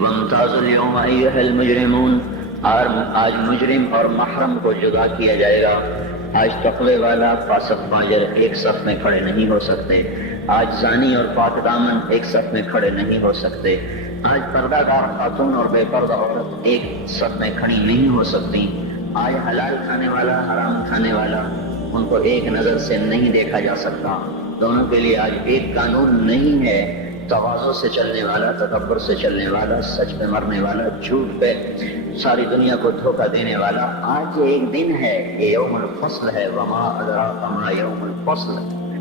وامتازوا اليوم ایھا المجرمون، اور آج مجرم اور محرم کو جدا کیا جائے گا۔ آج تقوی والا فاسق فاجر ایک صف میں کھڑے نہیں ہو سکتے، آج زانی اور پاک دامن ایک صف میں کھڑے نہیں ہو سکتے، آج پردہ دار خاتون اور بے پردہ عورت ایک صف میں کھڑی نہیں ہو سکتی، آج حلال کھانے والا حرام کھانے والا ان کو ایک نظر سے نہیں دیکھا جا سکتا۔ دونوں کے لیے آج ایک قانون نہیں ہے، تواضع سے چلنے والا، تکبر سے چلنے والا، سچ پہ مرنے والا، جھوٹ پہ ساری دنیا کو دھوکہ دینے والا۔ آج ایک دن ہے، یہ یوم الفصل ہے۔ وما ادراک ما یوم الفصل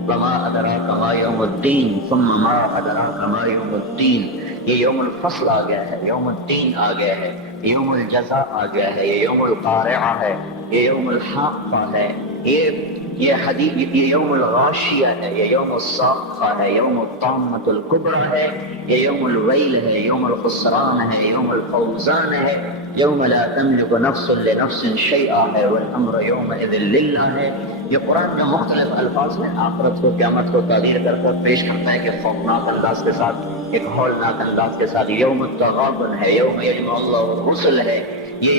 وما ادراک ما یوم الدین ثم ما ادراک ما یوم الدین۔ یہ یوم الفصل آ گیا ہے، یوم الدین آ گیا ہے، یوم الجزاء آ گیا ہے، یہ یوم القارعہ ہے، یہ یوم الحاقہ ہے، یہ حدیث، یہ یوم الغاشیہ ہے، یہ یوم الصاخہ ہے، یوم الطامۃ الکبریٰ ہے، یہ یوم الویل ہے، یوم الخسران ہے، یوم الفوزان ہے، یوم لا تملک نفس لنفس شیئا ہے، والامر یومئذ للہ ہے۔ یہ قرآن جو مختلف الفاظ میں آخرت کو، قیامت کو تعبیر کر کر پیش کرتا ہے کہ خوفناک انداز کے ساتھ، ایک ہولناک انداز کے ساتھ۔ یوم التغابن ہے، یوم یجمع اللہ الرسل ہے، یہ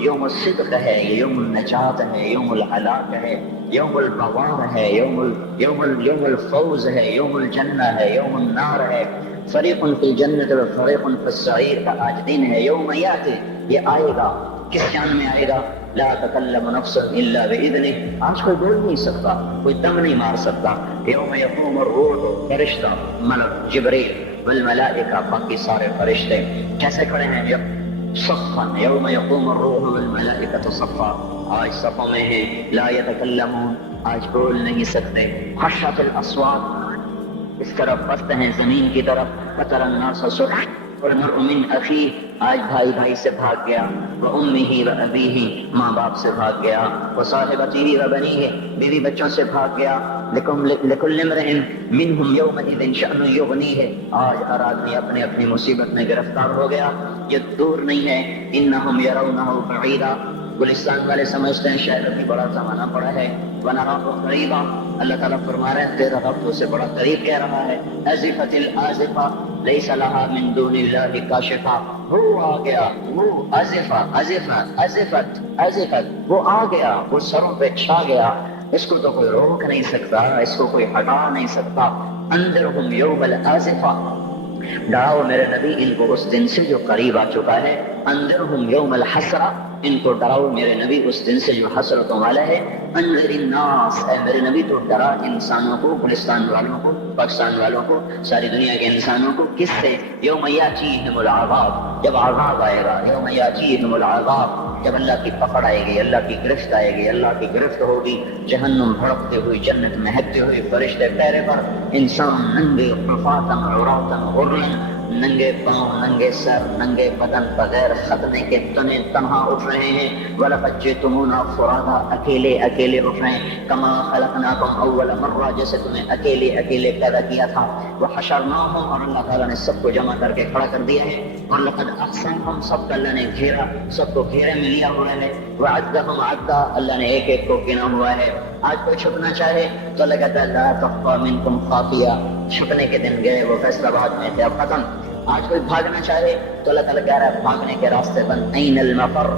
یوم الصدق ہے، یہ یوم النجات ہے، یوم الہلاک ہے، یوم البوار ہے، یوم الفوز ہے، یوم الجنہ ہے، یوم النار ہے، فریق فی الجنۃ و فریق فی السعیر کا آج دن ہے۔ یوم یاتی، یہ آئے گا، کس شان میں آئے گا؟ لا تکلم نفس الا باذنہ، آج کوئی بول نہیں سکتا، کوئی دم نہیں مار سکتا۔ یوم یقوم الروح، فرشتہ، ملک جبریل والملائکہ، باقی سارے فرشتے کیسے کھڑے ہیں؟ صفا، یوم یقوم الروح والملائکۃ صفا، آج صفوں میں ہیں۔ لا یتکلمون، آج بول نہیں سکتے۔ خشعت الاصوات، اس طرف پست ہیں زمین کی طرف۔ فتری الناس صرعا والمرء من اخیہ، آج بھائی بھائی سے بھاگ گیا۔ وامہ وابیہ، ماں باپ سے بھاگ گیا۔ وصاحبتہ وبنیہ، بیوی بچوں سے بھاگ گیا۔ لکل امرئ منہم یومئذ شأن یغنیہ، آج ہر آدمی اپنی اپنی مصیبت میں گرفتار ہو گیا، یہ دور نہیں ہے۔ انہم یرونہ بعیدا، گلستان والے سمجھتے ہیں شاید ابھی بڑا زمانہ پڑا ہے۔ ونراہ قریبا، اللہ تعالیٰ فرما رہے ہیں تیرا رب اسے بڑا قریب کہہ رہا ہے۔ ازفت الازفہ لیس لہا من دون اللہ کاشفہ، وہ آ گیا، وہ ازفہ، ازفت، وہ آ گیا، وہ سروں پہ چھا گیا، اس کو تو کوئی روک نہیں سکتا، اس کو کوئی ہٹا نہیں سکتا۔ انذرہم یوم الازفہ، ڈراؤ میرے نبی ان کو اس دن سے جو قریب آ چکا ہے۔ انذرہم یوم الحسرہ، ان کو ڈراؤ میرے نبی اس دن سے جو حسرتوں والا ہے۔ انذر الناس، اے میرے نبی تو ڈرا انسانوں کو، گلستان والوں کو، پاکستان والوں کو، ساری دنیا کے انسانوں کو۔ کس سے؟ یوم یاتیہم العذاب، جب عذاب آئے گا۔ یوم یاتیہم العذاب، جب اللہ کی پکڑ آئے گی، اللہ کی گرفت آئے گی، اللہ کی گرفت ہوگی، جہنم بھڑکتے ہوئی، جنت مہکتے ہوئی، فرشتے پیرے پر، انسان ننگے، حفاۃ عراۃ غرلا، ننگے پاؤں، ننگے سر، ننگے بدن، بغیر ختنے کے تنے تنہا اٹھ رہے ہیں۔ وَلَقَدْ جِئْتُمُونَا فُرَادَىٰ، اکیلے اکیلے اٹھ رہے ہیں۔ کَمَا خَلَقْنَاكُمْ أَوَّلَ مَرَّةٍ، جیسے تمہیں اکیلے اکیلے پیدا کیا تھا۔ وَحَشَرْنَاهُمْ، اور اللہ تعالیٰ نے سب کو جمع کر کے کھڑا کر دیا ہے۔ وَلَقَدْ أَحْصَاهُمْ، سب کو اللہ نے گھیرا، سب کو گھیرے میں لیا ہوا ہے۔ وَعَدَّهُمْ عَدًّا، اللہ نے ایک ایک کو گنا ہوا ہے۔ آج کوئی چھپنا چاہے تو اللہ کہتا ہے لا تخفى منكم خافیہ، چھپنے کے دن گئے، وہ فیصلہ بعد میں تھے، اب ختم۔ آج کوئی بھاگنا چاہے تو اللہ تعالیٰ کہہ رہا ہے بھاگنے کے راستے بند۔ این المفر،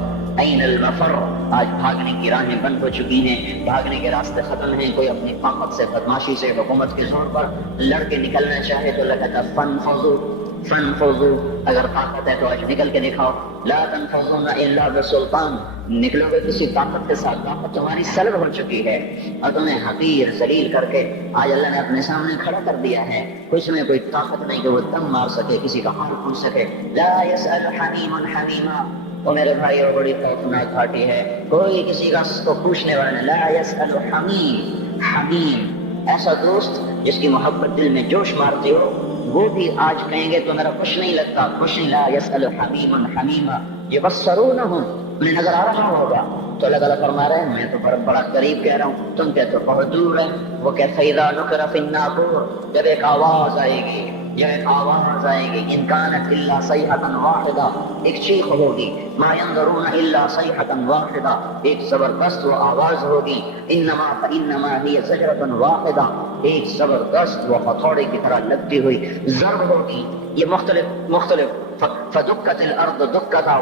این المفر، آج بھاگنے کی راہیں بند ہو چکی ہیں، بھاگنے کے راستے ختم ہیں۔ کوئی اپنی طاقت سے، بدماشی سے، حکومت کے زور پر لڑ کے نکلنا چاہے تو اللہ کہتا ہے فانفضوا، فانفضوا، اگر طاقت ہے تو آج نکل کے دکھاؤ۔ لا تنفضون الا بسلطان، نکلو گے کسی طاقت کے ساتھ، طاقت تمہاری سلب ہو چکی ہے اور تمہیں حقیر ذلیل کر کے آج اللہ نے اپنے سامنے کھڑا کر دیا ہے۔ کچھ میں کوئی طاقت نہیں کہ وہ دم مار سکے، کسی کا حال پوچھ سکے۔ لا يسأل حمیم حمیما، وہ میرے بھائی اور بڑی خوفناک گھاٹی ہے، کوئی کسی کا کو پوچھنے والا نہیں۔ لا يسأل حمیم، حمیم ایسا دوست جس کی محبت دل میں جوش مارتی ہو، وہ بھی آج کہیں گے تو میرا کچھ نہیں لگتا، کچھ نہیں۔ لا يسأل حمیم حمیما یبصرونہم، انہیں نظر آ رہا ہوگا تو اللہ تعالیٰ فرما رہے ہیں میں تو بڑا قریب کہہ رہا ہوں، تم کہتے ہو بہت دور ہے۔ وہ کہتے ہیں اذا نقر فی الناقور، جب ایک آواز آئے گی، جب ایک آواز آئے گی، ان کانت الا صیحۃ واحدہ، ایک چیخ ہوگی، ما ینظرون الا صیحۃ واحدہ، ایک زبردست وہ آواز ہوگی، انما فانما ہی زجرۃ واحدہ، ایک زبردست وہ ہتھوڑے کی طرح لگتی ہوئی ضرب ہوگی۔ یہ مختلف فدكت الارض دكتا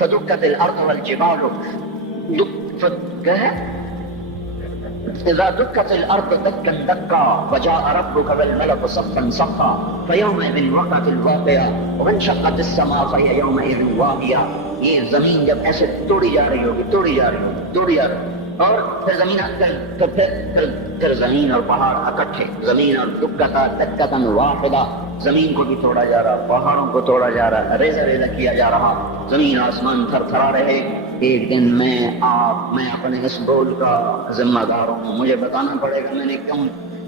فدكت الارض والجبال إذا دكت الأرض دكا دكا وجاء ربك والملك صفا صفا فيومئذ وقعت الواقعة وانشقت السماء فهي يومئذ واهية. یہ زمین جب ایسے توڑی جا رہی ہوگی اور پھر زمین پھر زمین اور پہاڑ اکٹھے، زمین اور دکتا واحدہ، زمین کو بھی توڑا جا رہا، پہاڑوں کو توڑا جا رہا، ریزہ ریزہ کیا جا رہا، زمین آسمان تھر تھرا رہے. ایک دن میں اپنے اس بول کا ذمہ دار ہوں. مجھے بتانا پڑے گا میں نے کیوں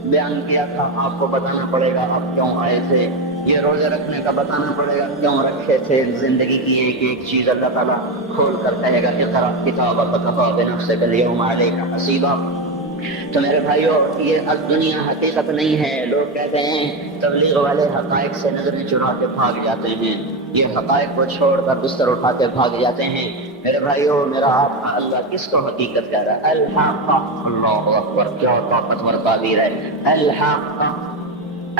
بیان کیا تھا، آپ کو بتانا پڑے گا آپ کیوں آئے تھے. یہ روزے رکھنے کا بتانا پڑے گا کیوں رکھے تھے. زندگی کی ایک چیز اللہ تعالیٰ کھول کر کہے گا اقرأ کتابک کفیٰ بنفسک اليوم علیک حسیبا. تو میرے بھائیو، یہ دنیا حقیقت نہیں ہے. لوگ کہتے ہیں تبلیغ والے حقائق سے نظریں چرا کے بھاگ جاتے ہیں، یہ حقائق کو چھوڑ کر بستر اٹھا کے بھاگ جاتے ہیں. میرے بھائیو، میرا آپ کا اللہ کس کو حقیقت کہہ رہا ہے؟ الحق. اللہ اکبر، کیا طاقتور تعبیر ہے.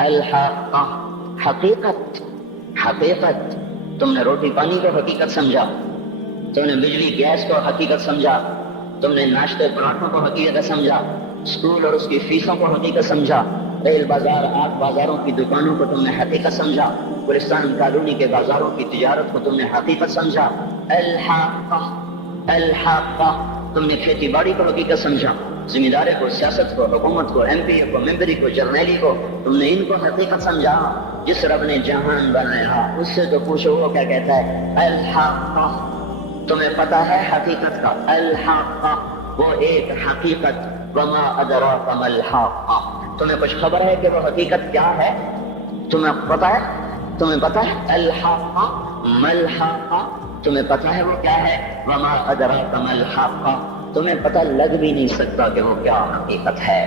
الحق حقیقت. تم نے روٹی پانی کو حقیقت سمجھا، تم نے بجلی گیس کو حقیقت سمجھا، تم نے ناشتے پراٹھوں کو حقیقت سمجھا، اسکول اور اس کی فیسوں کو حقیقت سمجھا، ریل بازار آٹھ بازاروں کی دکانوں کو تم نے حقیقت سمجھا، گلستان کالونی کے بازاروں کی تجارت کو تم نے حقیقت سمجھا. الحق. تم نے کھیتی باڑی کو حقیقت سمجھا، ذمہ داری کو، سیاست کو، حکومت کو، ایم پی کو، ممبری کو، جرنیلی کو، تم نے ان کو حقیقت سمجھا. جس رب نے جہان بنایا اس سے تو پوچھو وہ کیا کہتا ہے. الحق. تمہیں پتا ہے حقیقت کا. الحق، وہ ایک حقیقت. وما ادراک ما الحق. تمہیں کچھ خبر ہے کہ وہ حقیقت کیا ہے؟ تمہیں پتا ہے الحق ما الحق. تمہیں پتا ہے وہ کیا ہے؟ وما ادراک ما الحق. تمہیں پتہ لگ بھی نہیں سکتا کہ وہ کیا حقیقت ہے.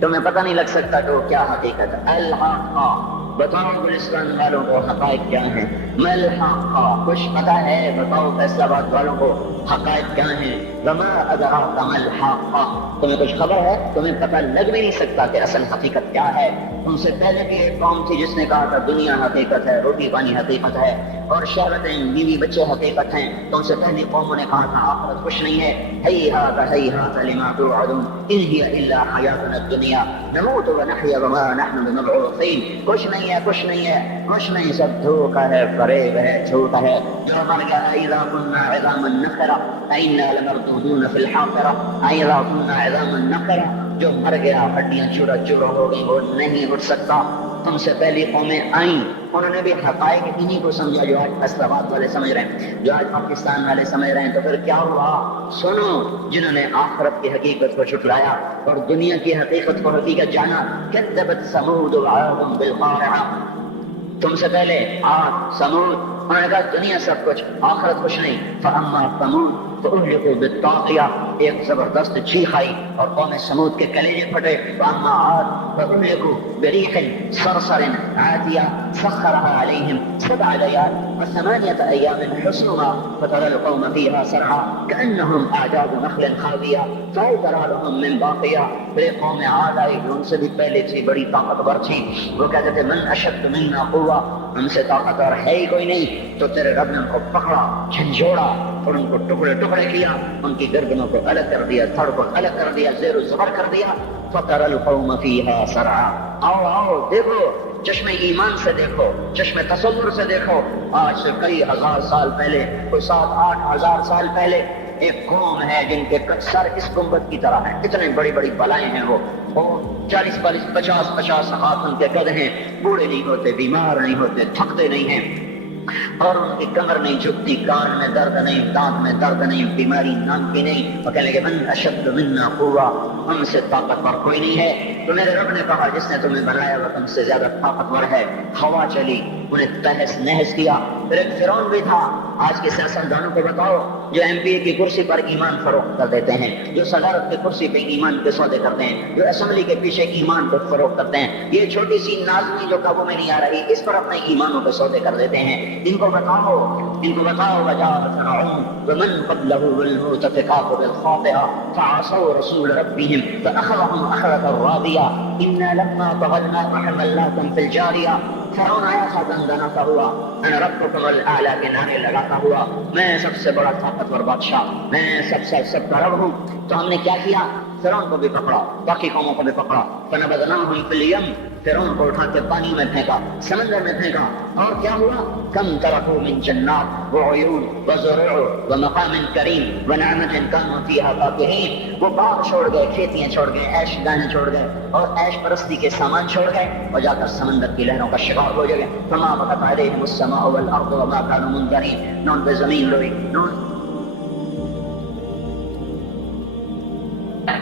تمہیں پتہ نہیں لگ سکتا کہ وہ کیا حقیقت ہے. الحق. بتاؤ گلستان والوں کو حقائق کیا ہیں. الحق. کچھ پتہ ہے؟ بتاؤ فیصلہ آباد والوں کو حقائق کیا ہیں. وما ادراک ما الحق. تمہیں کچھ خبر ہے؟ تمہیں پتہ لگ بھی نہیں سکتا کہ اصل حقیقت کیا ہے. تم سے پہلے بھی ایک قوم تھی جس نے کہا تھا دنیا حقیقت ہے، روٹی پانی حقیقت ہے، اور شہرتیں، بیوی بچے حقیقت ہیں. تم سے پہلی قوموں نے کہا تھا آخرت کچھ نہیں ہے. ہیہات لما توعدون ان ہی الا حیاتنا الدنیا نموت ونحیا وما نحن بمبعوثین. کچھ نہیں، سب دھوکا ہے، فریب ہے، جھوٹ ہے. جو مر گیا اذا كنا عظاما نخرا انا لمردودون في الحافرة. اذا كنا عظاما نخرا، جو مر گیا ہڈیاں چورا چورا ہو گئی، وہ نہیں اٹھ سکتا. تم سے پہلی قومیں آئیں، انہوں نے بھی حقائق انہی کو سمجھا جو آج فیصلہ آباد والے سمجھ رہے ہیں، جو آج پاکستان والے سمجھ رہے ہیں. تو پھر کیا ہوا؟ سنو، جنہوں نے آخرت کی حقیقت کو جھٹلایا اور دنیا کی حقیقت کو حقیقت جانا. کذبت ثمود وعاد بالقارعہ. تم سے پہلے عاد، سمود، انہوں نے کہا دنیا سب کچھ، آخرت کچھ نہیں. فاما ثمود فاہلکوا بالطاغیہ. ایک زبردست چیخ آئی اور قوم سمود کے کلیجے پھٹے. واما عاد فاہلکوا بریح صرصر عاتیہ سخرها علیہم 7 لیال و8 ایام حسوما فترى القوم فیہا صرعا کأنہم اعجاز نخل خاویہ فہل تری لهم من باقیہ. پھر قوم عاد آئی جو ان سے بھی پہلے تھی، بڑی طاقتور تھی. وہ کہتے تھے من اشد منا قوہ، ہم سے طاقتور ہے ہی کوئی نہیں. تو تیرے رب نے ان کو پکڑا، جھنجھوڑا اور ان کو ٹکڑے ٹکڑے کیا، ان کی گردنوں کو الگ کر دیا، تھڑ کو الگ کر دیا، زیر و زبر کر دیا. فَتَرَى الْقَوْمَ فِيهَا صَرْعًا. آؤ دیکھو، چشم ایمان سے دیکھو، چشم تصور سے دیکھو. آج سے کئی ہزار سال پہلے، کوئی 7-8 ہزار سال پہلے ایک قوم ہے جن کے سر اس گنبد کی طرح ہیں. اتنے بڑی بڑی بلائیں ہیں وہ 40 50 ہاتھ ان کے قد ہیں. بوڑھے نہیں ہوتے، بیمار نہیں ہوتے، تھکتے نہیں ہیں، اور ان کی کمر نہیں جھکتی، کان میں درد نہیں، دانت میں درد نہیں، بیماری نام کی نہیں. وہ کہنے لگے من اشد منا قوہ، ہم سے طاقتور کوئی نہیں ہے. تو میرے رب نے کہا جس نے تمہیں بنایا وہ تم سے زیادہ طاقتور ہے. ہوا چلی، انہیں تہس نہس کیا. پھر ایک فرعون بھی تھا. آج کے سیاستدانوں کو بتاؤ جو ایم پی کی کرسی پر ایمان فروخت کر دیتے ہیں، جو صدارت کی کرسی پہ ایمان کے سودے کرتے ہیں، جو اسمبلی کے پیچھے ایمان کو فروخت کرتے ہیں، یہ چھوٹی سی نازنی جو قابو میں نہیں آ رہی، اس پر اپنے ایمانوں کے سودے کر دیتے ہیں. ان کو بتاؤ وجاء فرعون ومن قبله والمؤتفكات بالخاطئة فعصوا رسول ربهم فأخذهم أخذة رابية إنا لما طغى الماء حملناكم في الجارية. فرعون آیا تھا، گندنا کا ہوا، انا ربکم الاعلی کے نعرے لگاتا ہوا، میں سب سے بڑا طاقتور بادشاہ، میں سب کا رب ہوں، تو ہم نے کیا کیا؟ فرعون کو بھی پکڑا، باقی قوموں کو بھی پکڑا، فنبذناہم فی الیم، فرعون کو اٹھا کے پانی میں پھینکا، سمندر میں پھینکا، اور کیا ہوا؟ کم ترکوا من جنات وعیون وزروع ومقام کریم ونعمت کانوا فیہا فاکہین، وہ باغ چھوڑ گئے، کھیتیاں چھوڑ گئے، عیش گاہیں چھوڑ گئے اور عیش پرستی کے سامان چھوڑ گئے، اور جا کر سمندر کی لہروں کا شکار ہو گئے۔ فما بکت علیہم السماء والارض وما کانوا منظرین، نہ ان پہ زمین روئی،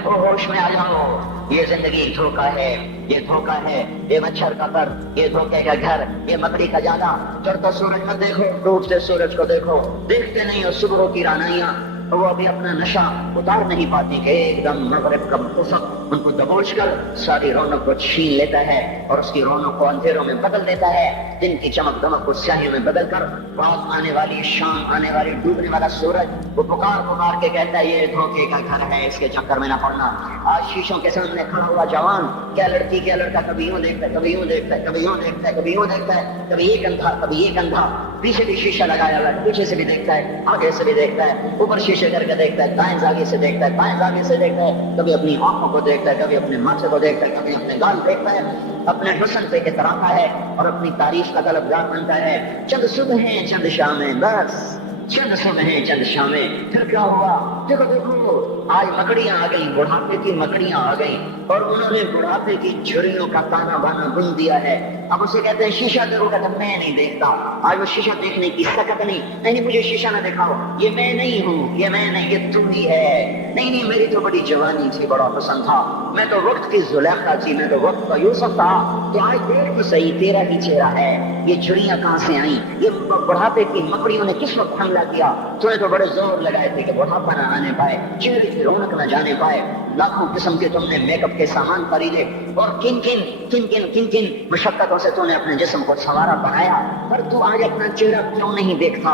ہوش میں آ جاؤ، یہ زندگی دھوکہ ہے، یہ دھوکہ ہے، یہ مچھر کا گھر، یہ دھوکے کا گھر، یہ مکڑی کا جالا، چڑھتا سورج مت دیکھو، ڈوبتے سورج کو دیکھو، دیکھتے نہیں ہو صبح کی رانائیاں، وہ ابھی اپنا نشہ اتار نہیں پاتی کہ ایک دم مغرب کا افق ان کو دبوچ کر ساری رونق کو چھین لیتا ہے اور اس کی رونق کو اندھیروں میں بدل دیتا ہے، دن کی چمک دمک کو سیاہی میں بدل کر رات آنے والی، شام آنے والی، ڈوبنے والا سورج وہ پکار کے کہتا ہے یہ دھوکے کا گھر ہے، اس کے چکر میں نہ پڑنا۔ آج شیشوں کے سامنے کھڑا ہوا جوان، کیا لڑکی کیا لڑکا، کبھی یوں دیکھتا ہے، کبھی یوں دیکھتا ہے، کبھی یوں دیکھتا ہے، کبھی یوں دیکھتا ہے، کبھی ایک اندھا کبھی ایک اندھا، پیچھے بھی شیشہ لگایا ہوا ہے، پیچھے سے بھی دیکھتا ہے، آگے سے بھی دیکھتا ہے، اوپر شیشے کر کے دیکھتا ہے، دائیں زاویے سے دیکھتا ہے، بائیں زاویے سے دیکھتا ہے، کبھی اپنی آنکھوں کو دیکھتا ہے، کبھی اپنے ماتھے کو دیکھتا ہے، کبھی اپنے گال دیکھتا ہے، اپنے حسن پہ اتراتا ہے اور اپنی تعریف کا طلبگار بنتا ہے۔ چند صبح چند شامیں، بس چند صبح چند شامیں، پھر کیا ہوا؟ دیکھو دیکھو، آج مکڑیاں آ گئیں، بڑھاپے کی مکڑیاں آ گئیں اور انہوں نے بڑھاپے کی جھریوں کا تانا بانا بن دیا ہے۔ اب اسے کہتے ہیں شیشہ دیکھو، کہتا میں نہیں دیکھتا، آج وہ شیشہ دیکھنے کی سکت نہیں مجھے شیشہ نہ دکھاؤ، یہ میں نہیں ہوں، یہ میں نہیں، یہ تم ہی ہے۔ نہیں میری تو بڑی جوانی تھی، بڑا حسن تھا، میں تو وقت کی زلیخا تھی، میں تو وقت کا یوسف تھا، تو آج دیکھ تو صحیح تیرا ہی چہرہ ہے، یہ جھریاں کہاں سے آئیں، یہ بڑھاپے کی مکڑیوں نے کس وقت حملہ کیا؟ تو نے تو بڑے زور لگائے تھے کہ بڑھاپا نہ آنے پائے، چہرے کی رونق نہ جانے پائے، لاکھوں قسم کے تم نے میک اپ کے سامان خریدے اور کن کن مشقتوں سے تم نے اپنے جسم کو سنوارا بنایا، پر تو آج اپنا چہرہ کیوں نہیں دیکھتا؟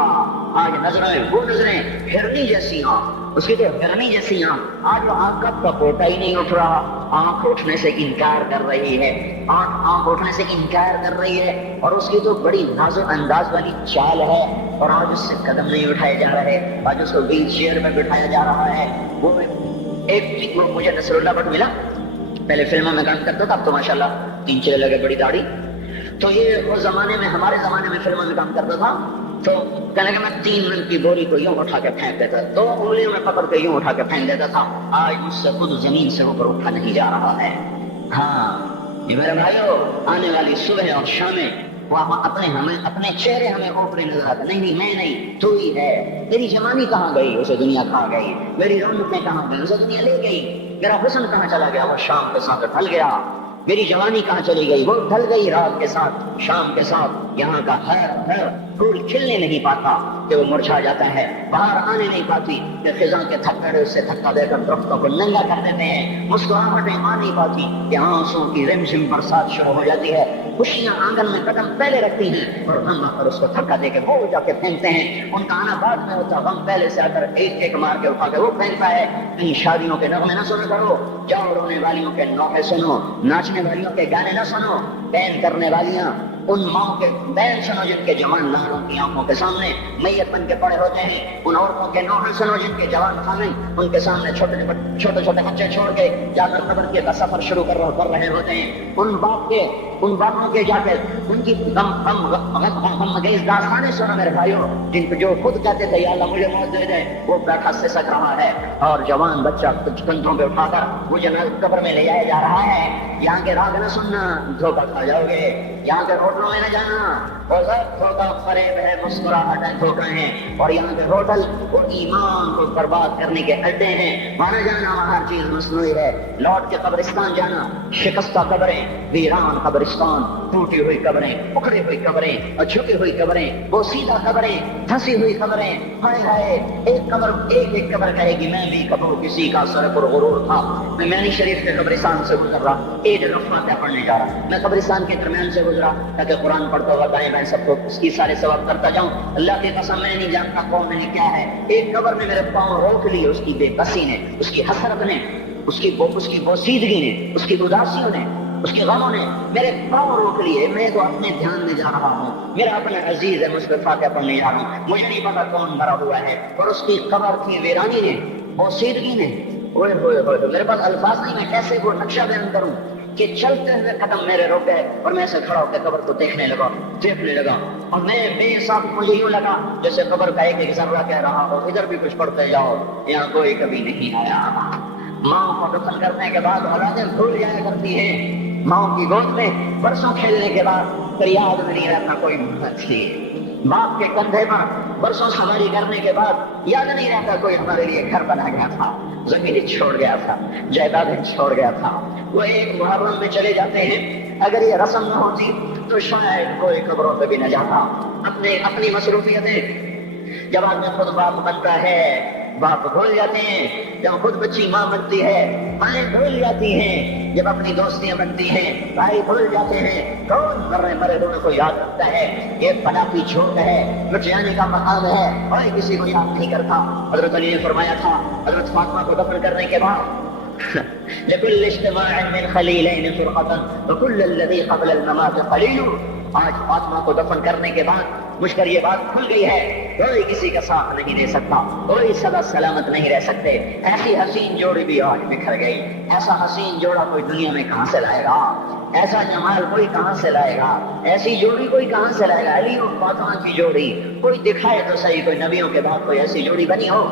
آج نظریں وہ نظریں ہرنی جیسی ہیں، اس کی تو ہرنی جیسی ہیں، آج وہ آنکھ کا پپوٹا ہی نہیں اٹھ رہا، آنکھ اٹھنے سے انکار کر رہی ہے، آنکھ اٹھنے سے انکار کر رہی ہے، اور اس کی تو بڑی نازک انداز والی چال ہے، اور آج اس سے قدم نہیں اٹھائے جا رہے، آج اس کو ویل چیئر میں بٹھایا جا رہا ہے۔ وہ ایک مجھے نصر اللہ بٹ ملا، پہلے فلموں میں کام کرتا تھا، اب تو ماشاءاللہ 3 چلے لگے، بڑی داڑھی، تو یہ اس زمانے میں، ہمارے زمانے میں فلموں میں کام کرتا تھا، تو کہنے کہ میں 3 رنگ کی بوری کو یوں اٹھا کے پھینک دیتا، 2 انگلیوں میں پکڑ کے یوں اٹھا کے پھینک دیتا تھا، آج مجھ سے خود زمین سے اوپر اٹھا نہیں جا رہا ہے۔ ہاں یہ میرے بھائیو، آنے والی صبح اور شامیں وہاں اپنے چہرے ہمیں اوپری نظر آتے، نہیں میں نہیں، تو ہی ہے۔ میری جوانی کہاں گئی؟ اسے دنیا کھا گئی۔ میری رونقیں کہاں گئی؟ اسے دنیا لے گئی۔ میرا حسن کہاں چلا گیا؟ وہ شام کے ساتھ ڈھل گیا۔ میری جوانی کہاں چلی گئی؟ وہ ڈھل گئی رات کے ساتھ، شام کے ساتھ۔ یہاں کا ہر پھول کھلنے نہیں پاتا کہ وہ مرجھا جاتا ہے، باہر آنے نہیں پاتی کہ خزاں کے تھپڑے اس سے دھکا دے کر درختوں کو ننگا کر دیتے ہیں، مسکراہٹیں آ نہیں پاتی کہ آنسوں کی رمجم برسات شروع ہو جاتی ہے، خوشیاں آنگن میں قدم پہلے رکھتی ہیں اور ہم آ کر اس کو دھکا دے کے وہ جا کے پھینکتے ہیں۔ ان کا آنا بعد میں ہوتا، غم پہلے سے آ کر ایک مار کے اٹھا کے وہ پھینکتا ہے۔ کہیں شادیوں کے نغمے نہ سنا کرو، جاؤ رونے والیوں کے نوحے سنو، ناچنے والیوں کے گانے نہ سنو، بین کرنے والیاں ان ماؤں کے بین سنو جن کے جوان لاڑوں کی آنکھوں کے سامنے میت بن کے پڑے ہوتے ہیں، ان عورتوں کے نوحے سنو جن کے جوان خامن ان کے سامنے چھوٹے بچے چھوڑ کے جا کر قبر کا سفر شروع کر رہے ہوتے ہیں، ان باپوں کے جا کے ان کی غمگیز داستانیں سنو میرے بھائیو، جن کو جو خود کہتے تھے یا اللہ مجھے موت دے دے، وہ بیٹھا سسک رہا ہے، اور جوان بچہ کچھ کندھوں پہ اٹھا کر وہ جنازہ قبر میں لے جایا جا رہا ہے۔ یہاں کے راگ نہ سننا، دھوکہ کھا جاؤ گے، یہاں کے ہوٹلوں میں نہ جانا، اور دھوکہ فریب ہے، مسکراہٹ ہے، دھوکہ ہیں، اور یہاں کے ہوٹل وہ ایمان کو برباد کرنے کے اڈے ہیں، وہاں نہ جانا، وہاں ہر چیز مصنوعی ہے۔ لوٹ کے قبرستان جانا، شکستہ قبریں، ویران قبرستان، ٹوٹی ہوئی قبریں، اکھڑی ہوئی قبریں اور جھکی ہوئی قبریں، وہ سیدھا قبریں، دھسی ہوئی قبریں، ہائے ہائے، ایک قبر کہے گی میں بھی کبھی کسی کا سر پر غرور تھا۔ میں مینی شریف کے قبرستان سے گزر رہا، ایک رفع کیا پڑھنے جا رہا، میں قبرستان کے درمیان سے گزرا تاکہ قرآن پڑھتا ہوا دائیں بائیں سب کو اس کی سارے ثواب کرتا جاؤں۔ اللہ کی قسم میں نہیں جانتا کون نہیں کیا ہے، ایک قبر نے میرے پاؤں روک لیے، اس کی بے بسی نے، اس کی حسرت نے، اس کی بوسیدگی نے، اس کی اداسیوں نے، اس کے غموں نے میرے پاؤں روک لیے، میں تو اپنے دھیان میں جا رہا ہوں، میرا اپنا عزیز ہے مصطفیٰ کے پڑھنے جا رہا ہوں، مجھے نہیں پتا کون مرا ہوا ہے، اور اس کی قبر کی ویرانی نے، پوشیدگی نے، اوئے ہوئے ہوئے، میرے پاس الفاظ نہیں، میں کیسے وہ نقشہ بیان کروں کہ چلتے ہوئے قدم میرے رک گئے اور میں سے کھڑا ہو کے قبر کو دیکھنے لگا اور میں بے حساب مجھے یوں لگا جیسے قبر کا ایک ذرہ کہہ رہا ہو ادھر بھی کچھ پڑھتے جاؤ، یہاں کوئی کبھی نہیں آیا۔ ماں کو دفن کرنے کے بعد اولادیں بھول جایا کرتی ہیں، ماں کی گود میں برسوں کھیلنے کے بعد پھر یاد میں نہیں رہتا کوئی محبت تھی، باپ کے کندھے پر برسوں سواری کرنے کے بعد یاد نہیں رہتا کوئی ہمارے لیے گھر بنا گیا تھا، زمین چھوڑ گیا تھا، جائیدادیں چھوڑ گیا تھا۔ وہ ایک محرم میں چلے جاتے ہیں، اگر یہ رسم نہ ہوتی تو شاید کوئی قبروں پہ بھی نہ جاتا۔ اپنی مصروفیتیں، جب آدمی خود باپ بنتا ہے باپ بھول جاتے ہیں، جب خود بچی ماں بنتی ہے مائیں بھول جاتی ہیں، جب اپنی دوستیاں بنتی ہیں بھائی بھول جاتے ہیں، کون مرے دونوں کو یاد رکھتا ہے؟ یہ بنا کی چھوٹ ہے، مٹ جانے کا مقام ہے، اور کسی کو یاد نہیں کرتا۔ حضرت علی نے فرمایا تھا حضرت فاطمہ کو دفن کرنے کے بعد لكل اجتماع من خليلين فرقة وكل الذي قبل الممات قليل۔ آج فاطمہ کو دفن کرنے کے بعد مجھ پر یہ بات کھل گئی ہے، کوئی کسی کا ساتھ نہیں دے سکتا، کوئی سدا سلامت نہیں رہ سکتے۔ ایسی حسین جوڑی بھی آج بکھر گئی، ایسا حسین جوڑا کوئی دنیا میں کہاں سے لائے گا؟ ایسا جمال کوئی کہاں سے لائے گا؟ ایسی جوڑی کوئی کہاں سے لائے گا؟ علی اور فاطمہ کی جوڑی کوئی دکھائے تو صحیح، کوئی نبیوں کے بعد کوئی ایسی جوڑی بنی ہو،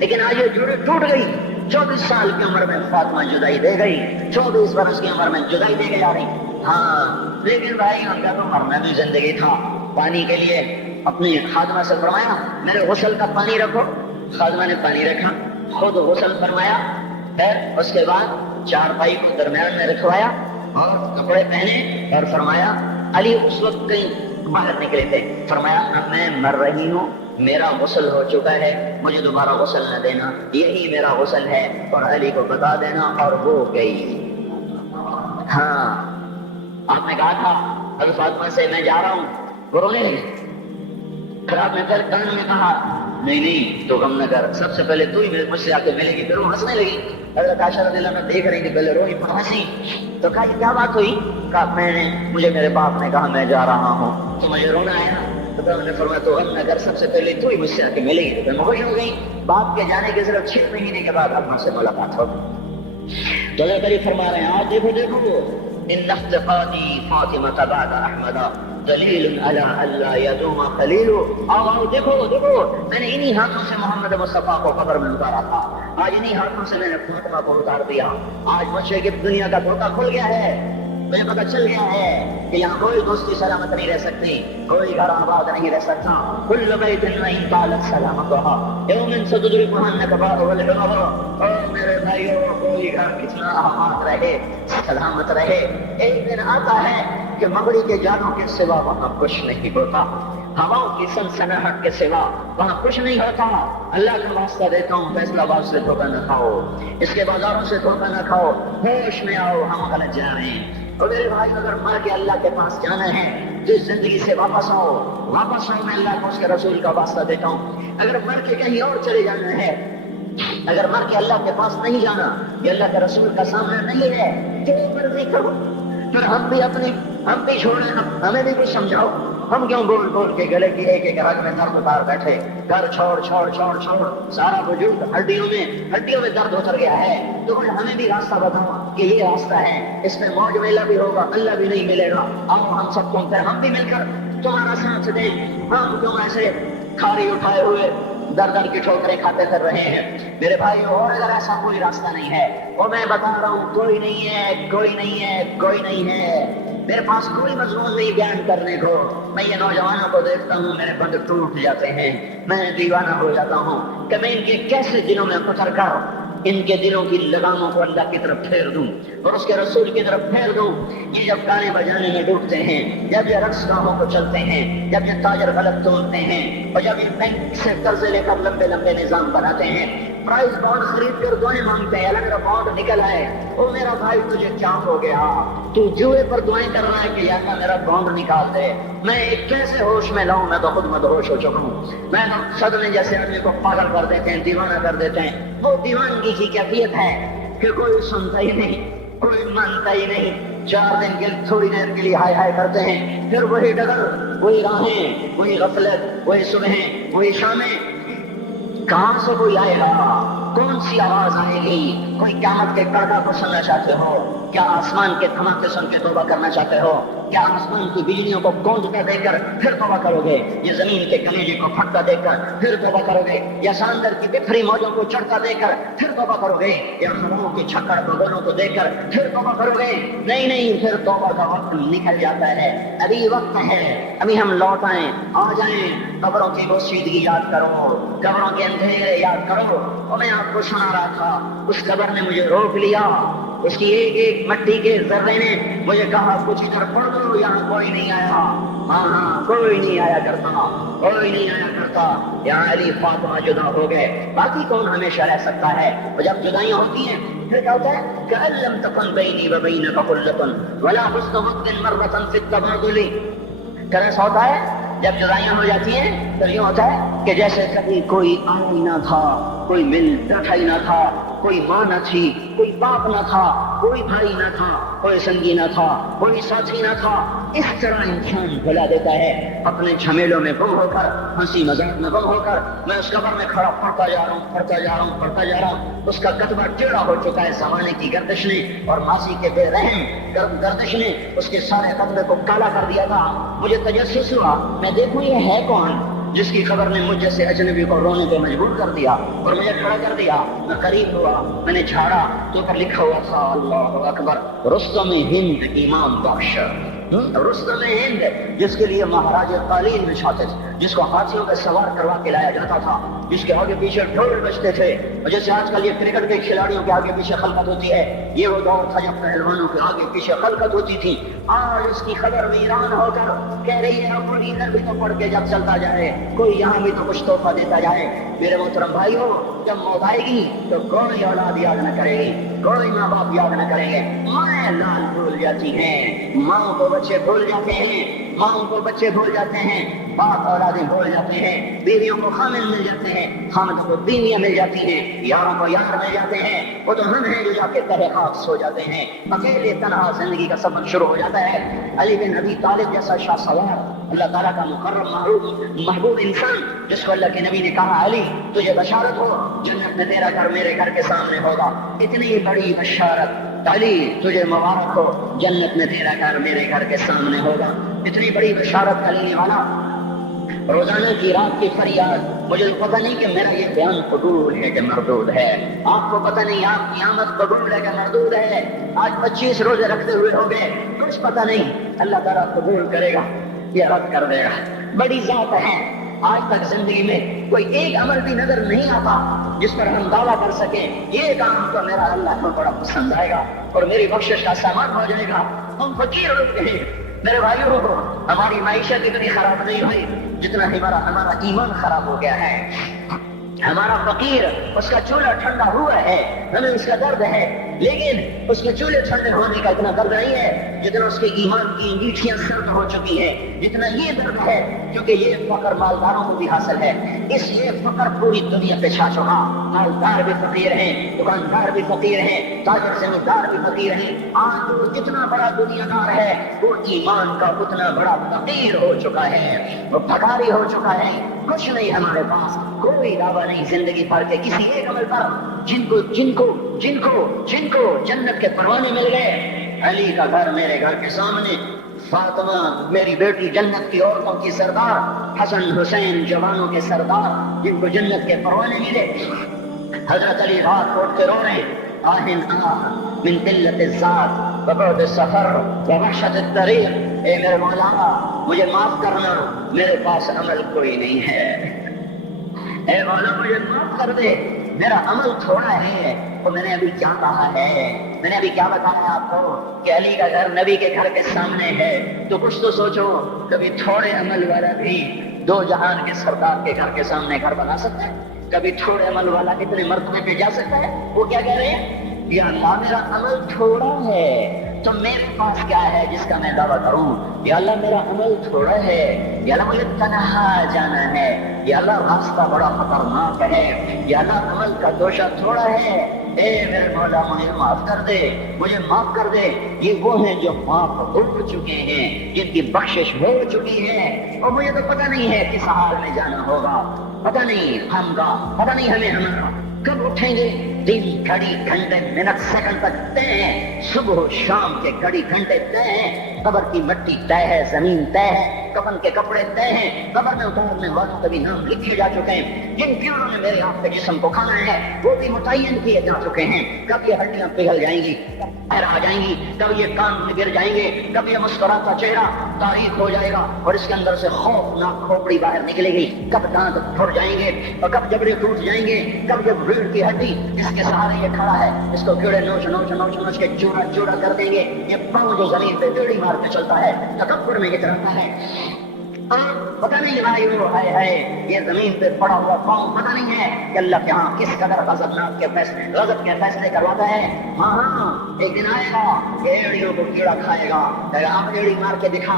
لیکن آج یہ جوڑی ٹوٹ گئی۔ 24 سال کی عمر میں فاطمہ جدائی دے گئی، 24 برس کی عمر میں جدائی دے کے جا رہی۔ ہاں لیکن بھائی ان کا تو مرنا بھی زندگی تھا۔ پانی کے لیے اپنی خادمہ سے فرمایا میرے غسل کا پانی رکھو، خادمہ نے پانی رکھا، خود غسل فرمایا، پھر اس کے بعد چارپائی کو درمیان میں رکھوایا اور کپڑے پہنے اور فرمایا علی اس وقت کہیں باہر نکلے تھے، فرمایا اب میں مر رہی ہوں، میرا غسل ہو چکا ہے، مجھے دوبارہ غسل نہ دینا، یہی میرا غسل ہے اور علی کو بتا دینا، اور وہ گئی۔ ہاں آپ نے کہا تھا حضرت فاطمہ سے میں جا رہا ہوں، وہ رونے لگی، پھر آپ نے پھر کان میں کہا نہیں تو غم نہ کر، سب سے پہلے تو ہی مجھ سے آ کے ملے گی، پھر وہ ہنسنے لگی۔ حضرت عائشہ رضی اللہ عنہا دیکھ رہی کہ پہلے روئی پھر ہنسی، تو کہا یہ کیا بات ہوئی؟ کہا مجھے میرے باپ نے کہا میں جا رہا ہوں تو مجھے رونا آیا، تو انہوں نے فرمایا تو غم نہ کر، سب سے پہلے تو ہی مجھ سے آ کے ملے گی۔ تو میں خوش ہو گئی، باپ کے جانے کے صرف 6 مہینے کے بعد ابا سے ملاقات ہو گئی۔ تو حضرت علی فرما رہے ہیں آج دیکھو ان افتقادی فاطمہ بعد احمد دلیل علی اللہ یدوم خلیل۔ آؤ دیکھو میں نے انہی ہاتھوں سے محمد مصطفیٰ کو قبر میں اتارا تھا، آج انہی ہاتھوں سے میں نے فاطمہ کو اتار دیا، آج مجھے کہ دنیا کا دھوکہ کھل گیا ہے، مجھے پتہ چل گیا ہے کہ یہاں کوئی دوستی سلامت نہیں رہ سکتی، کوئی گھر آباد نہیں رہ سکتا۔ کل بیت نہیں طالت سلامتها یوم ستدرکها النکباء والعرب۔ او میرے بھائیو، کوئی گھر کتنا آباد رہے، سلامت رہے، ایک دن آتا ہے کہ مغرب کے جانوں کے سوا وہاں کچھ نہیں ہوتا، ہواؤں کی سنسناہٹ کے سوا وہاں کچھ نہیں ہوتا۔ اللہ کا واسطہ دیتا ہوں فیصلہ آباد سے دھوکہ نہ کھاؤ، اس کے بازاروں سے دھوکہ نہ کھاؤ، ہوش میں آؤ، ہم غلط جا رہے ہیں۔ اور میرے بھائی اگر مر کے اللہ کے پاس جانا ہے تو اس زندگی سے واپس آؤ میں اللہ کو اس کے رسول کا واسطہ دیتا ہوں۔ اگر مر کے کہیں اور چلے جانا ہے، اگر مر کے اللہ کے پاس نہیں جانا، یہ اللہ کے رسول کا سامنا نہیں ہے، جو مرضی کرو، پھر ہم بھی چھوڑیں، ہمیں بھی کچھ سمجھاؤ، ہم کیوں بول کے گلے کی ایک رگ میں درد اتار بیٹھے، گھر چھوڑ سارا وجود ہڈیوں میں درد اتر گیا ہے، تو ہمیں بھی راستہ بتاؤ کہ یہ راستہ ہے، اس میں موج میلہ بھی ہوگا، اللہ بھی نہیں ملے گا، آؤ ہم سب کو ہم بھی مل کر تمہارا ساتھ دیں، ہم کیوں ایسے کھاری اٹھائے ہوئے در کی ٹھوکریں کھاتے پھر رہے ہیں۔ میرے بھائی اور اگر ایسا کوئی راستہ نہیں ہے، اور میں بتا رہا ہوں کوئی نہیں ہے، میرے پاس کوئی مضمون نہیں بیان کرنے کو، میں یہ نوجوانوں کو دیکھتا ہوں میرے بند ٹوٹ جاتے ہیں، میں دیوانہ ہو جاتا ہوں کہ میں ان کے کیسے دلوں میں اتر کر ان کے دلوں کی لگاموں کو اللہ کی طرف پھیر دوں اور اس کے رسول کی طرف پھیر دوں۔ یہ جب گانے بجانے میں ڈوبتے ہیں، جب یہ رقص گاہوں کو چلتے ہیں، جب یہ تاجر غلط تولتے ہیں، اور جب یہ بینک سے قرضے لے کر لمبے نظام بناتے ہیں، پرائز بانڈ خرید کر دعائیں مانگتے ہیں، الگ بانڈ نکل آئے، او میرا بھائی تجھے کیا ہو گیا؟ تو جوئے پر دعائیں کر رہا ہے کہ یا اللہ میرا بانڈ نکال دے، میں کیسے ہوش میں لاؤں؟ میں تو خود مدہوش ہو چکا ہوں۔ میں تو صدمے جیسے آدمی کو پاگل کر دیتے ہیں، دیوانہ کر دیتے ہیں۔ وہ دیوانگی کی کیفیت ہے کہ کوئی سنتا ہی نہیں، کوئی مانتا ہی نہیں، 4 دن کے تھوڑی دیر کے لیے ہائے ہائے کرتے ہیں، پھر وہی ڈگر، وہی راہیں، وہی غفلت، وہی صبحیں، وہی شامیں۔ کہاں سے کوئی آئے گا؟ کون سی آواز آئے گی؟ کوئی قیامت کے کڑکا کو سننا چاہتے ہو؟ کیا آسمان کے دھماکے سن کے توبہ کرنا چاہتے ہو؟ کیا آسمان کی بجلیوں کو گونجتا دیکھ کر پھر توبہ کرو گے؟ یا زمین کے کلیجے کو پھٹتا دیکھ کر پھر توبہ کرو گے؟ یا سمندر کی بکھری موجوں کو چڑھتا دیکھ کر پھر توبہ کرو گے؟ یا ہواؤں کی چھکڑ بغلوں کو دیکھ کر پھر توبہ کرو گے؟ نہیں نہیں، پھر توبہ کا وقت نکل جاتا ہے۔ ابھی وقت ہے، ابھی ہم لوٹ آئیں، آ جائیں۔ قبروں کی بوسیدگی یاد کرو، قبروں کے اندھیرے یاد کرو۔ اور میں آپ کو سنا رہا تھا، اس قبر نے مجھے روک لیا، اس کی ایک ایک مٹی کے ذرے نے مجھے کہا کچھ ادھر پڑھ دو، یہاں کوئی نہیں آیا۔ ہاں، کوئی نہیں آیا کرتا، کوئی نہیں آیا کرتا۔ یہاں علی فاطمہ جدا ہو گئے، باقی کون ہمیشہ رہ سکتا ہے؟ اور جب جدائیاں ہوتی ہیں پھر کیا ہوتا ہے؟ كأن لم تكن بيني وبينك خلة ولا حسن وقت مرة في التبادل۔ پھر ایسا ہوتا ہے جب جدائیاں ہو جاتی ہیں تو یہ ہوتا ہے کہ جیسے کبھی کوئی آنا ہی نہ تھا، کوئی مل بیٹھا ہی نہ تھا، کوئی ماں نہ تھی، کوئی باپ نہ تھا، کوئی بھائی نہ تھا، کوئی سنگی نہ تھا، کوئی ساتھی نہ تھا۔ اس طرح انسان بھلا دیتا ہے اپنے جھمیلوں میں گم ہو کر، ہنسی مذاق میں گم ہو کر۔ میں اس قبر میں کھڑا پڑھتا جا رہا ہوں، پڑھتا جا رہا ہوں، پڑھتا جا رہا ہوں۔ اس کا کتبہ ٹیڑھا ہو چکا ہے زمانے کی گردش نے اور ماضی کے بے رحم گردش نے اس کے سارے کتبے کو کالا کر دیا تھا۔ مجھے تجسس ہوا، میں دیکھوں یہ ہے کون جس کی خبر نے مجھ جیسے اجنبی کو رونے پہ مجبور کر دیا اور مجھے کھڑا کر دیا۔ میں قریب ہوا، میں نے جھاڑا تو پر لکھا ہوا تھا اللہ اکبر، رستم ہند امام بخش۔ رستم ہند، جس کے لیے مہاراج قالین بچھاتے تھے، جس کو ہاتھیوں پہ سوار کروا کے لایا جاتا تھا، جس کے آگے پیچھے ڈھول بجتے تھے، اور جیسے آج کل یہ کرکٹ کے کھلاڑیوں کے آگے پیچھے خلقت ہوتی ہے، یہ وہ دور تھا جب پہلوانوں کے آگے پیچھے خلقت ہوتی تھی۔ آج اس کی خبر ویران ہو کر کہہ رہی ہے اپنی ادھر بھی تو پڑھ کے جب چلتا جائے، کوئی یہاں بھی تو کچھ تحفہ دیتا جائے۔ میرے محترم بھائیو، جب موت آئے گی تو کوئی اولاد یاد نہ کرے گی، کوئی ماں باپ یاد نہ کریں گے۔ مائیں لال بھول جاتی ہیں، ماں کو بچے بھول جاتے ہیں، ماں کو بچے بھول جاتے ہیں، باپ اولادیں بھول جاتے ہیں، بیویوں کو خامن مل جاتے ہیں، خامدوں کو بیویاں مل جاتی ہیں، یاروں کو یار مل جاتے ہیں۔ وہ تو ہم ہیں جو جا کے تہہ خاک سو جاتے ہیں، اکیلے تنہا زندگی کا سفر شروع ہو جاتا ہے۔ علی بن ابی طالب جیسا شاہ سوار، اللہ تعالیٰ کا مکرم محبوب انسان، جس کو اللہ کے نبی نے کہا علی تجھے بشارت ہو، جنت میں تیرا گھر میرے گھر کے سامنے ہوگا۔ اتنی بڑی بشارت، علی تجھے مبارک ہو، جنت میں تیرا گھر میرے گھر کے سامنے ہوگا۔ اتنی بڑی بشارت علی والا روزانہ کی رات کی فریاد۔ مجھے پتہ نہیں کہ میرا یہ بیان قبول ہے کہ مردود ہے، آپ کو پتہ نہیں آپ کی آمد قبول ہے کہ مردود ہے۔ آج 25 روزے رکھتے ہوئے ہو گئے، کچھ پتہ نہیں، اللہ تعالیٰ قبول کرے گا یا رد کر دے گا۔ بڑی ذات ہے، آج تک زندگی میں کوئی ایک عمل بھی نظر نہیں آتا جس پر ہم دعویٰ کر سکیں یہ کام تو میرا اللہ کو بڑا پسند آئے گا اور میری بخشش کا سامان ہو جائے گا۔ ہم فقیر ہو گئے میرے بھائیوں، ہماری معیشت اتنی خراب نہیں ہوئی جتنا ہمارا ایمان خراب ہو گیا ہے۔ ہمارا فقیر، اس کا چولہا ٹھنڈا ہوا ہے، ہمیں اس کا درد ہے، لیکن اس کے چولہے ٹھنڈے ہونے کا اتنا درد نہیں ہے جتنا اس کے ایمان کی انگیٹھیاں سرد ہو چکی ہیں، جتنا یہ درد ہے، کیونکہ یہ فقر مالداروں کو بھی حاصل ہے۔ اس لیے فقر پوری دنیا پہ چھا چکا، مالدار بھی فقیر ہیں، دکاندار بھی فقیر ہیں، تاجر زمیندار بھی فقیر ہیں۔ آج وہ جتنا بڑا دنیا دار ہے وہ ایمان کا اتنا بڑا فقیر ہو چکا ہے، وہ بھکاری ہو چکا ہے۔ کچھ نہیں ہمارے پاس، کوئی دعویٰ نہیں زندگی بھر کے کسی ایک عمل پر، جن کو جنت کے پروانے مل گئے۔ علی کا گھر میرے گھر کے سامنے، فاطمہ میری بیٹی جنت کی عورتوں کی سردار، حسن حسین جوانوں کے سردار جن کو جنت کے پروانے ملے۔ حضرت علی رات کو اٹھ کے رو رہے، آہن آہ من قلت الذات وبعد السفر ووحشت الطریق، اے میرے مولا مجھے معاف کرنا، میرے پاس عمل کوئی نہیں ہے، اے مولا مجھے معاف کر دے، میرا عمل تھوڑا ہے۔ اور میں نے ابھی کیا کہا ہے، میں نے ابھی کیا بتایا آپ کو کہ علی کا گھر نبی کے گھر کے سامنے ہے، تو کچھ تو سوچو، کبھی تھوڑے عمل والا بھی دو جہان کے سردار کے گھر کے سامنے گھر بنا سکتا ہے؟ کبھی تھوڑے عمل والا کتنے مرتبے پہ جا سکتا ہے؟ وہ کیا کہہ رہے ہیں، یا اللہ میرا عمل تھوڑا ہے تو میرے پاس کیا ہے جس کا میں دعویٰ کروں؟ یا اللہ میرا عمل تھوڑا ہے، یا اللہ مجھے تنہا جانا ہے، یا اللہ راستہ بڑا خطرناک ہے، یا اللہ عمل کا دوشہ تھوڑا ہے، اے میرے مولا مجھے معاف کر دے، مجھے معاف کر دے۔ یہ وہ ہیں جو معاف ہو چکے ہیں، جن کی بخشش ہو چکی ہے، اور مجھے تو پتہ نہیں ہے کس حال میں جانا ہوگا، پتہ نہیں ہم کا، پتہ نہیں ہمیں ہمارا کب اٹھیں گے۔ دن گھڑی گھنٹے منٹ سیکنڈ تک طے ہیں، صبح و شام کے گھڑی گھنٹے طے ہیں، قبر کی مٹی طے ہے، زمین طے ہے، کفن کے کپڑے طے ہیں، قبر میں اتارنے والوں کے بھی نام لکھے جا چکے ہیں، جن کیڑوں نے میرے آپ کے جسم کو کھانا ہے وہ بھی متعین کیے جا چکے ہیں۔ کب یہ ہڈیاں پگھل جائیں گی، باہر آ جائیں گی، کب یہ کان گر جائیں گے، کب یہ مسکراتا چہرہ تاریخ ہو جائے گا اور اس کے اندر سے خوفناک کھوپڑی باہر نکلے گی، کب دانت پھٹ جائیں گے اور کب جبڑے ٹوٹ جائیں گے، کب یہ ریڑھ کی ہڈی اس کے سہارے یہ کھڑا ہے، اس کو کیڑے نوچ نوچ نوچ نوچ کے چورا چورا کر دیں گے، یہ پاؤں جو زمین پہ بیڑی مار کے چلتا ہے تکبر میں اترتا ہے، اور پتہ نہیں بھائی وہ ہے یہ زمین پہ پڑا ہوا پاؤں پتہ نہیں ہے کہ اللہ کے ہاں کس قدر غضب کے فیصلے کرواتا ہے۔ ہاں ہاں ایک دن آئے گا یہ ایڑیوں کو کیڑا کھائے گا، اب ایڑی مار کے دکھا،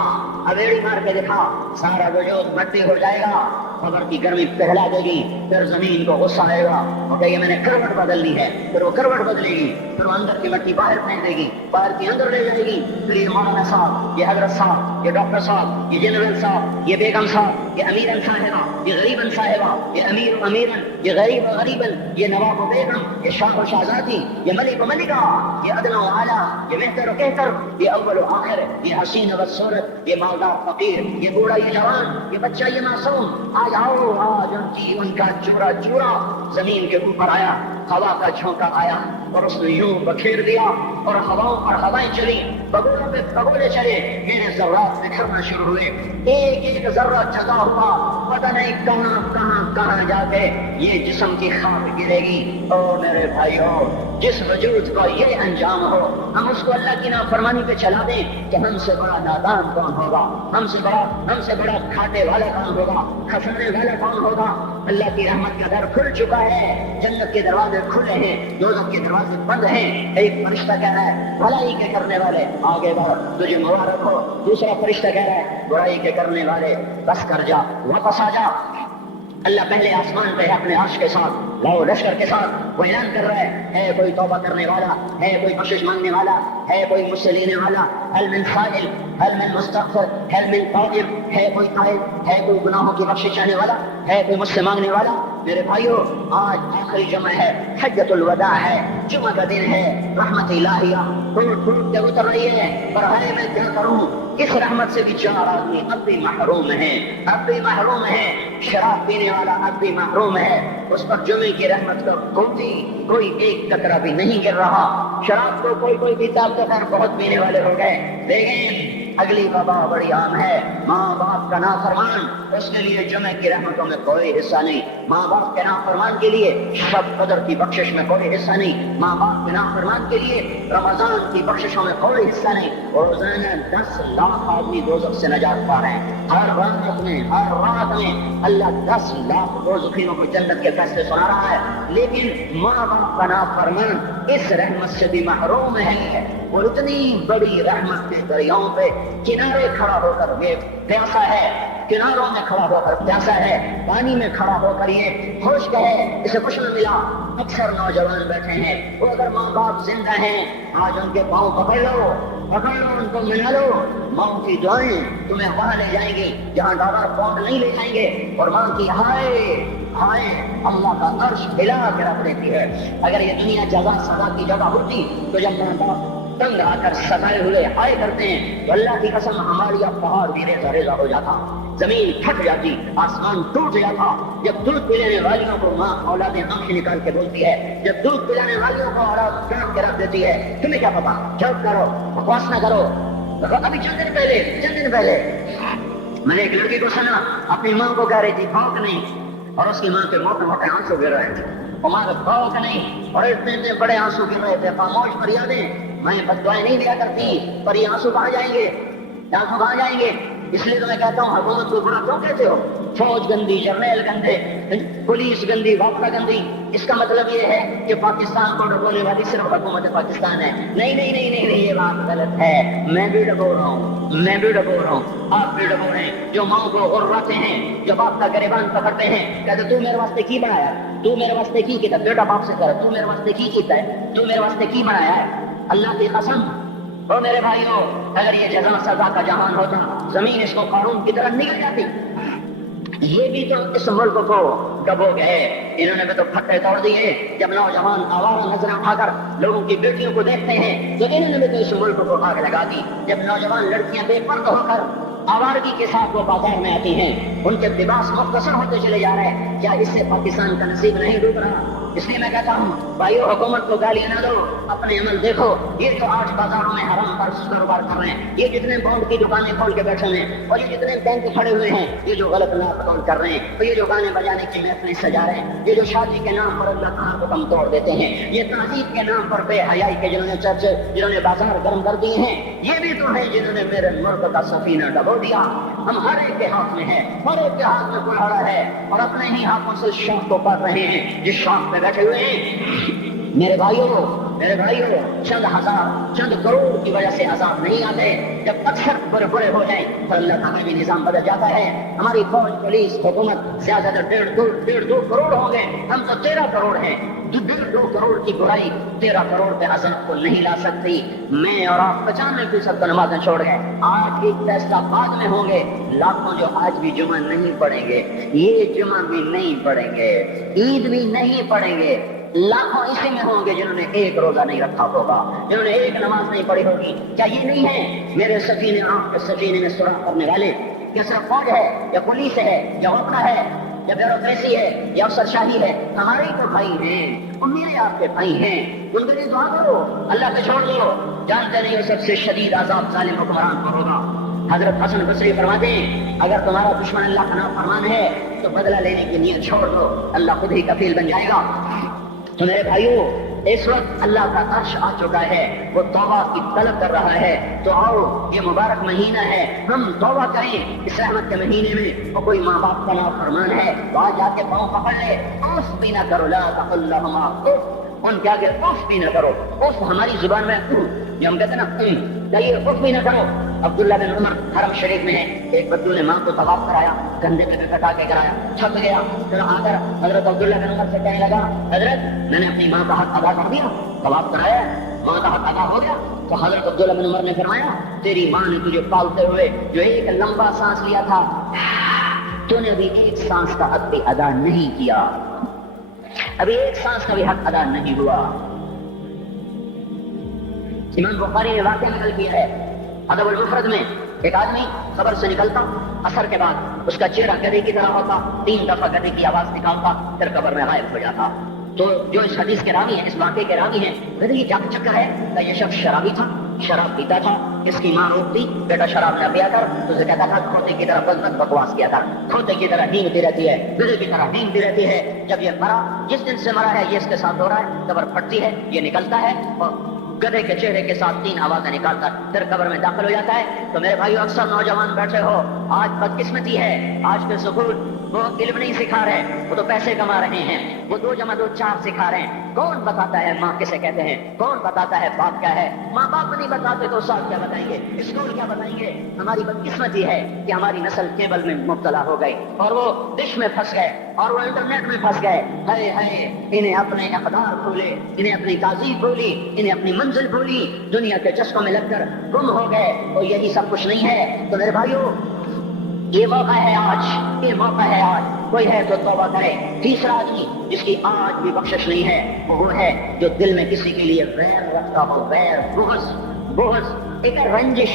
اب ایڑی مار کے دکھا، سارا وجود مٹی ہو جائے گا، قبر کی گرمی پگھلا دے گی، پھر زمین کو غصہ آئے گا اور کہ میں نے کروٹ بدلنی ہے، پھر وہ کروٹ بدلے گی، پھر وہ اندر کی مٹی باہر پھینک دے گی، باہر کی اندر لے جائے گی، پھر یہ مولانا صاحب، یہ حضرت صاحب، یہ ڈاکٹر صاحب، یہ جنرل صاحب، یہ بیگم صاحب، یہ امیرن صاحبہ، یہ غریبن صاحبہ، یہ امیر و امیرن، یہ غریب و غریبن، یہ نواب و بیگم، یہ شاہ و شہزادی، یہ ملک و ملکہ، یہ ادنا و اعلیٰ، یہ بہتر و کہتر، یہ اول و آخر، یہ حسین و بدصورت، یہ مالدار فقیر، یہ بوڑھا یہ جوان، یہ بچہ یہ معصوم، آج آؤ آج ان کا چورا چورا زمین کے اوپر آیا، ہوا کا جھونکا آیا اور اس نے یوں بکھیر دیا اور ہواؤں پر ہوائیں چلی، بگولوں پہ بگولے چلے، میرے ذرات بکھرنا شروع ہوئے، ایک ایک ذرہ جگا ہوا، پتہ نہیں کہاں کہاں کہاں جا کے یہ جسم کی خاک گرے گی۔ او میرے بھائیو، جس وجود کا یہ انجام ہو، ہم اس کو اللہ کی نافرمانی پہ چلا دیں کہ ہم سے بڑا نادان کون ہوگا، ہم سے بڑا گھاٹے والا کون ہوگا، خسارے والا کون ہوگا۔ اللہ کی رحمت کا در کھل چکا ہے، جنت کے دروازے کھلے ہیں، دوزخ کے دروازے بند ہیں۔ ایک فرشتہ کہہ رہا ہے بھلائی کے کرنے والے آگے بڑھ، تجھے مبارک ہو۔ دوسرا فرشتہ کہہ رہا ہے برائی کے کرنے والے بس کر جا، واپس آ جا۔ اللہ پہلے آسمان پہ اپنے عرش کے ساتھ لاؤ لشکر کے ساتھ وہ اعلان کر رہا ہے کوئی توبہ کرنے والا ہے، کوئی بخشش مانگنے والا ہے، کوئی مجھ سے لینے والا، هل من سائل، هل من مستغفر، هل من طائب، ہے کوئی طائب، ہے کوئی گناہوں کی بخشش چاہنے والا، ہے کوئی مجھ سے مانگنے والا۔ میرے بھائیو، آج آخری جمعہ ہے، حجۃ الوداع ہے، جمعہ کا دن ہے، رحمت الہیہ ٹوٹ ٹوٹ کے اتر رہی ہے، پر ہے میں کیا کروں، اس رحمت سے بھی چار آدمی اب بھی محروم ہیں، اب بھی محروم ہیں۔ شراب پینے والا اب بھی محروم ہے، اس پر جمعے کی رحمت کا کوئی ایک قطرہ بھی نہیں گر رہا۔ شراب کو کوئی پیتا تو خیر بہت پینے والے ہو گئے، لیکن اگلی وبا بڑی عام ہے، ماں باپ کا نافرمان، اس کے لیے جمعے کی رحمتوں میں کوئی حصہ نہیں، ماں باپ کے نافرمان کے لیے شب قدر کی بخشش میں کوئی حصہ نہیں، ماں باپ کے نافرمان کے لیے رمضان کی بخششوں میں کوئی حصہ نہیں۔ اور روزانہ 10 لاکھ آدمی دوزخ سے نجات پا رہے ہیں، ہر رات میں اللہ 10 لاکھ دوزخیوں کو جنت کے فیصلے سنا رہا ہے، لیکن ماں باپ کا نافرمان اس رحمت سے بھی محروم ہے۔ وہ اتنی بڑی رحمت کے دریاؤں پہ کنارے کھڑا ہو کر یہ پیاسا ہے، کناروں میں کھڑا ہو کر پیاسا ہے، پانی میں کھڑا ہو کر یہ خشک ہے، اسے کچھ نہ ملا۔ اکثر نوجوان بیٹھے ہیں، وہ اگر ماں باپ زندہ ہیں آج ان کے پاؤں پکڑ لو ان کو منا لو، ماں کی دعائیں تمہیں وہاں لے جائیں گی جہاں ڈالر پاؤنڈ نہیں لے جائیں گے، اور ماں کی ہائے اللہ کا عرش ہلا کے رکھ دیتی ہے۔ اگر یہ دنیا جگہ سزا کی جگہ ہوتی تو جب ماں باپ تنگ آ کر سزائے ہوئے ہائے کرتے ہیں تو اللہ کی قسم ہماری اب پہاڑ بھی ریزہ ریزہ ہو جاتا، زمین پھٹ جاتی، آسمان ٹوٹ جاتا۔ جب دودھ پلانے والیوں کو ماں اولادیں آنکھیں نکال کے بولتی ہے، جب دودھ پلانے والیوں کو اولاد کاٹ کے رکھ دیتی ہے، تمہیں کیا پتا، چپ کرو، بکواس نہ کرو۔ ابھی چند دن پہلے میں نے ایک لڑکی کو سنا اپنی ماں کو کہہ رہی تھی بھونک نہیں، اور اس کی ماں کے موٹے موٹے آنسو گر رہے تھے، وہ ماں کو بھونک نہیں، اور اتنے بڑے آنسو گر رہے تھے۔ خاموش فریادیں، میں بد دعائیں نہیں دیا کرتی، پر یہ آنسو کہاں جائیں گے، آنسو کہاں جائیں گے؟ اس لیے تو میں کہتا ہوں حکومت کو برا کیوں کہتے ہو؟ فوج گندی، جرنیل گندے، پولیس گندی، وابستہ گندی، اس کا مطلب یہ ہے کہ پاکستان کو ڈبونے والی صرف حکومت پاکستان ہے۔ نہیں نہیں نہیں نہیں نہیں، یہ بات غلط ہے۔ میں بھی ڈبو رہا ہوں، میں بھی ڈبو رہا ہوں، آپ بھی ڈبو رہے ہیں۔ جو ماں کو غرراتے ہیں، جو باپ کا گریبان پکڑتے ہیں، کہتے تو میرے واسطے کی بنایا، تو میرے واسطے کی کیتا، بیٹا باپ سے کر، تو میرے واسطے کی کیتا ہے، تو میرے واسطے کی بنایا ہے۔ اللہ کی قسم او میرے بھائیوں، اگر یہ جزا سزا کا جہان ہوتا، زمین اس کو قارون کی طرح نگل جاتی۔ یہ بھی تو اس ملک کو ڈبو گئے، انہوں نے بھی تو پھٹے توڑ دیے۔ جب نوجوان آوارہ نظریں اٹھا کر لوگوں کی بیٹیوں کو دیکھتے ہیں تو انہوں نے بھی تو اس ملک کو آگ لگا دی۔ جب نوجوان لڑکیاں بے پردہ ہو کر آوارگی کے ساتھ وہ بازار میں آتی ہیں، ان کے لباس مختصر ہوتے چلے جا رہے ہیں، کیا اس سے پاکستان کا نصیب نہیں ڈوب رہا؟ اس لیے میں کہتا ہوں بھائیو، حکومت کو گالیاں نہ دو، اپنے عمل دیکھو۔ یہ جو آج بازاروں میں حرام پر کاروبار کر رہے ہیں، یہ جتنے بانڈ کی دکانیں کھول کے بیٹھے ہیں، اور یہ جتنے بینک کھڑے ہوئے ہیں، یہ جو غلط نعت قول کر رہے ہیں، اور یہ جو گانے بجانے کی محفلیں سجا رہے ہیں، یہ جو شادی کے نام پر اللہ تعالیٰ کو کم توڑ دیتے ہیں، یہ تہذیب کے نام پر بے حیائی کے جنہوں نے چرچ، جنہوں نے بازار گرم کر دیے ہیں، یہ بھی تو ہے جنہوں نے میرے ملک کا سفینہ ڈبو دیا۔ ہم ہر ایک کے ہاتھ میں ہے، ہر ایک کے ہاتھ میں کلہاڑا ہے، اور اپنے ہی ہاتھوں سے شوق کو پا رہے ہیں جس شوق پہ بیٹھے ہوئے ہیں۔ میرے بھائیوں، چند ہزار، چند کروڑ کی وجہ سے عذاب نہیں آتے۔ جب اکثر برے ہو جائیں تو اللہ تعالیٰ کا نظام بدل جاتا ہے۔ ہماری فوج، پولیس، حکومت زیادہ تر ڈیڑھ دو کروڑ ہوں گے، ہم تو 13 کروڑ ہیں۔ 1.5 کروڑ کی برائی 13 کروڑ پہ عذاب کو نہیں لا سکتی۔ میں اور آپ 95% نمازیں چھوڑ گئے، آج ایک فیصلہ بعد میں ہوں گے۔ لاکھوں جو آج بھی جمعہ نہیں پڑھیں گے، یہ جمعہ بھی نہیں پڑھیں گے، عید بھی نہیں پڑھیں گے، لاکھوں اسی میں ہوں گے جنہوں نے ایک روزہ نہیں رکھا ہوگا، جنہوں نے ایک نماز نہیں پڑھی ہوگی۔ کیا یہ نہیں ہے میرے سفینے، آپ کے سفینے میں سراغ کرنے والے؟ کیا صرف فوج ہے یا پولیس ہے یا وقت ہے یا بیوروکریسی ہے یا افسر شاہی ہے؟ ہمارے ہی تو بھائی ہیں، اور میرے آپ کے بھائی ہیں، ان کے لیے دعا کرو، اللہ پہ چھوڑ دو۔ جانتے نہیں ہو سب سے شدید عذاب ظالم حکمران کو ہوگا۔ حضرت حسن بصری فرماتے ہیں اگر تمہارا دشمن اللہ کا نافرمان ہے تو بدلہ لینے کی نیت چھوڑ دو، اللہ خود ہی کفیل بن جائے گا۔ تو میرے بھائیوں، اس وقت اللہ کا عرش آ چکا ہے، وہ توبہ کی طلب کر رہا ہے۔ تو آؤ، یہ مبارک مہینہ ہے، ہم توبہ کریں اس رحمت کے مہینے میں۔ اور کوئی ماں باپ کا نافرمان ہے، وہاں جا کے پاؤں پکڑ لے، اف بھی نہ کرو، لا تقل لہما اف، ان کے آگے اف بھی نہ کرو۔ اف ہماری زبان میں یہ ہم کہتے ہیں نا، یہ اف بھی نہ کرو۔ عبداللہ بن عمر حرم شریف میں ہے، ایک بدو نے ماں کو طواف کرایا، کندھے پہ کٹا کے کرایا، تھک گیا، پھر آ کر حضرت عبداللہ بن عمر سے کہنے لگا حضرت میں نے اپنی ماں کا حق ادا کر دیا، طواف کرایا، ماں کا حق ادا ہو گیا۔ تو حضرت عبداللہ بن عمر نے فرمایا تیری ماں نے تجھے پالتے ہوئے جو ایک لمبا سانس لیا تھا، تو نے ابھی ایک سانس کا حق بھی ادا نہیں کیا، ابھی ایک سانس کا بھی حق ادا نہیں ہوا۔ امام بخاری نے واقعہ نقل کیا ہے ادب المفرد میں، ایک آدمی قبر سے نکلتا، عصر کے بعد اس کا چہرہ گدھے کی طرح ہوتا، 3 دفعہ گدھے کی آواز نکالتا، پھر قبر میں غائب ہو جاتا۔ تو جو اس حدیث کے راوی ہیں، اس واقعے کے راوی ہیں، گدھے کی کیا چکر ہے کہ یہ شخص شرابی تھا، شراب پیتا تھا، اس کی ماں روکتی بیٹا شراب نہ پیا کر، تو اسے کہتا تھا کھوتے کی طرح بد بکواس کیا تھا، کھوتے کی طرح ہینگتی رہتی ہے، گدھے کی طرح ہینگتی رہتی ہے۔ جب یہ مرا، جس دن سے مرا ہے یہ اس کے ساتھ ہو رہا ہے، قبر پھٹتی ہے، یہ نکلتا ہے اور گدھے کے چہرے کے ساتھ 3 آوازیں نکالتا، پھر قبر میں داخل ہو جاتا ہے۔ تو میرے بھائیو، اکثر نوجوان بیٹھے ہو، آج بدقسمتی ہے، آج کے سکول وہ علم نہیں سکھا رہے، وہ تو پیسے کما رہے ہیں، وہ 2 + 2 = 4 سکھا رہے ہیں۔ کون بتاتا ہے ماں کسے کہتے ہیں، کون بتاتا ہے باپ کیا ہے؟ ماں باپ نہیں بتاتے تو استاد کیا بتائیں گے، اسکول کیا بتائیں گے؟ ہماری بدقسمتی ہے کہ ہماری نسل کیبل میں مبتلا ہو گئی، اور وہ ڈش میں پھنس گئے، اور وہ انٹرنیٹ میں پھنس گئے۔ ہائے ہائے، انہیں اپنے اقدار بھولے، انہیں اپنی تہذیب بھولی، انہیں اپنی منزل بھولی، دنیا کے چسکوں میں لگ کر گم ہو گئے، اور یہی سب کچھ نہیں ہے۔ تو میرے بھائیو، یہ موقع ہے آج، یہ موقع ہے آج، کوئی ہے تو توبہ کرے۔ تیسرا آدمی جس کی آج بھی بخشش نہیں ہے وہ ہے جو دل میں کسی کے لیے ویر رکھتا ہو، ویر، بغض، ایک ہے رنجش،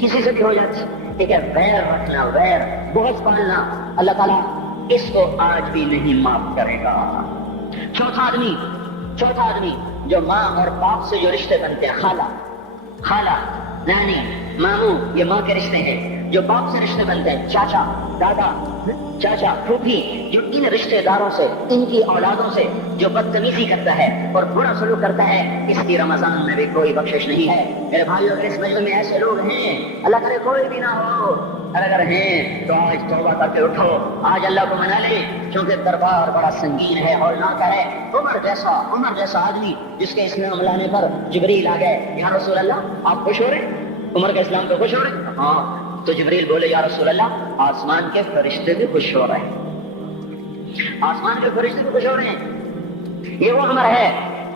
کسی سے بھی ہو جاتی، ایک ہے ویر رکھنا، ویر، بغض پالنا، اللہ تعالیٰ اس کو آج بھی نہیں معاف کرے گا۔ چوتھا آدمی جو ماں اور باپ سے جو رشتے بنتے ہیں، خالہ، نانی، ماموں، یہ ماں کے رشتے ہیں۔ جو باپ سے رشتے بنتے ہیں، چاچا، دادا، چاچا پھوپھی جو ان رشتہ داروں سے ان کی اولادوں سے جو بدتمیزی کرتا ہے اور برا سلوک کرتا ہے اس کی رمضان میں بھی کوئی بخشش نہیں ہے۔ میرے بھائیوں اس مجلس میں ایسے لوگ ہیں اللہ کرے کوئی بھی نہ ہو، اگر ہیں تو آج توبہ کر کے اٹھو، آج اللہ کو منا لے، کیونکہ دربار بڑا سنگین ہے ہولناک ہے۔ عمر جیسا آدمی جس کے اسلام لانے پر جبریل آ گئے، یا رسول اللہ آپ خوش ہو رہے؟ عمر کے اسلام پہ خوش ہو رہے؟ ہاں۔ تو جبریل بولے یا رسول اللہ آسمان کے فرشتے بھی خوش ہو رہے ہیں، آسمان کے فرشتے بھی خوش ہو رہے ہیں۔ یہ وہ عمر ہے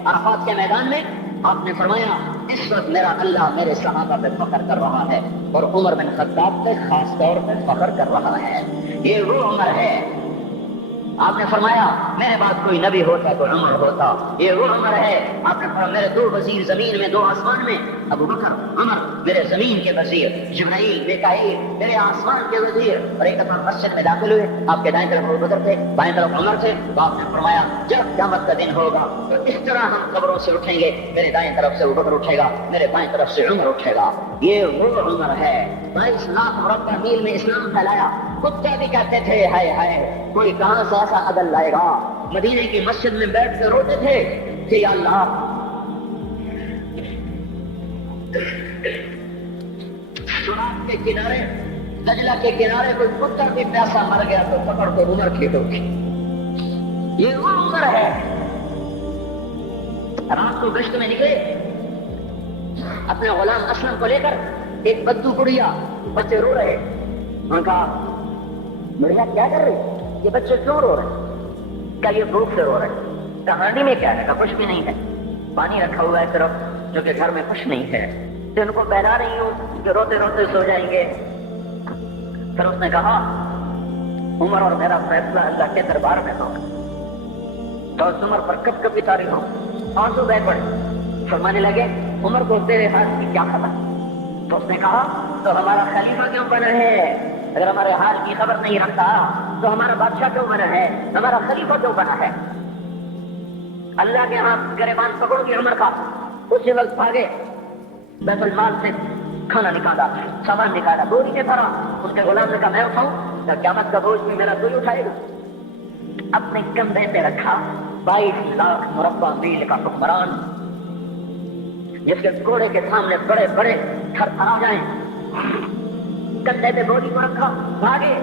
عرفات کے میدان میں آپ نے فرمایا اس وقت میرا اللہ میرے صحابہ پہ فخر کر رہا ہے، اور عمر بن خطاب پہ خاص طور پہ فخر کر رہا ہے۔ یہ وہ عمر ہے، آپ نے فرمایا میرے بعد کوئی نبی ہوتا تو عمر ہوتا۔ یہ وہ عمر ہے، آپ نے فرمایا میرے 2 وزیر زمین میں 2 آسمان میں، ابو بکر عمر میرے زمین کے وزیر، جبرائیل میکائیل میرے آسمان کے وزیر۔ اور ایک دفعہ مسجد میں داخل ہوئے، آپ کے دائیں طرف ابو بکر تھے، بائیں طرف عمر تھے، تو آپ نے فرمایا جب قیامت کا دن ہوگا تو اس طرح ہم قبروں سے اٹھیں گے، میرے دائیں طرف سے ابو بکر اٹھے گا، میرے بائیں طرف سے عمر اٹھے گا۔ یہ وہ عمر ہے، 22 لاکھ مربع میل میں اسلام پھیلایا۔ کتے بھی کہتے تھے ہائے ہائے کوئی کہاں سے ایسا عدل لائے گا، مدینے کی مسجد میں بیٹھ کے روتے تھے کہ یا اللہ سرات کے کنارے دجلہ کے کنارے کوئی کتا بھی پیاسا مر گیا تو پکڑ کے عمر کھیٹو گی۔ یہ وہ عمر ہے۔ رات کو گشت میں نکلے اپنے غلام اسلم کو لے کر، ایک بدو گڑیا، بچے رو رہے، ان کا بڑھیا کیا کر رہی، یہ بچے کیوں رو رہے؟ کیا یہ بھوک سے رو رہے؟ کہانی میں کیا ہے؟ کچھ بھی نہیں ہے، پانی رکھا ہوا ہے صرف جو کہ گھر میں کچھ نہیں ہے، تو ان کو بہلا رہی ہوں کہ روتے روتے سو جائیں گے۔ پھر اس نے کہا عمر اور میرا فیصلہ اللہ کے دربار میں ہوگا، تو اس عمر پر کب کبھی تاری ہو، آنسو بہ پڑے، فرمانے لگے عمر کو تیرے حال کی کیا خبر؟ تو اس نے کہا تو ہمارا خلیفہ کیوں بنا ہے؟ اگر ہمارے حال کی خبر نہیں رکھتا تو ہمارا بادشاہ کیوں بنا ہے، ہمارا خلیفہ کیوں بنا ہے؟ اللہ کے ہاں گریبان پکڑ کے عمر کا اسی وقت بھاگے، بیت المال سے کھانا نکالا، سامان نکالا، بوری میں بھرا، اس کے غلام نے کہا میں اٹھاؤں؟ کیا قیامت کا بوجھ بھی میرا کوئی اٹھائے گا؟ اپنے کندھے پہ رکھا 22 لاکھ مربع میل کا حکمران، جس کے گھوڑے کے سامنے بڑے بڑے تھر تھر آ جائیں، کندھے پہ بوری کو رکھا، بھاگے،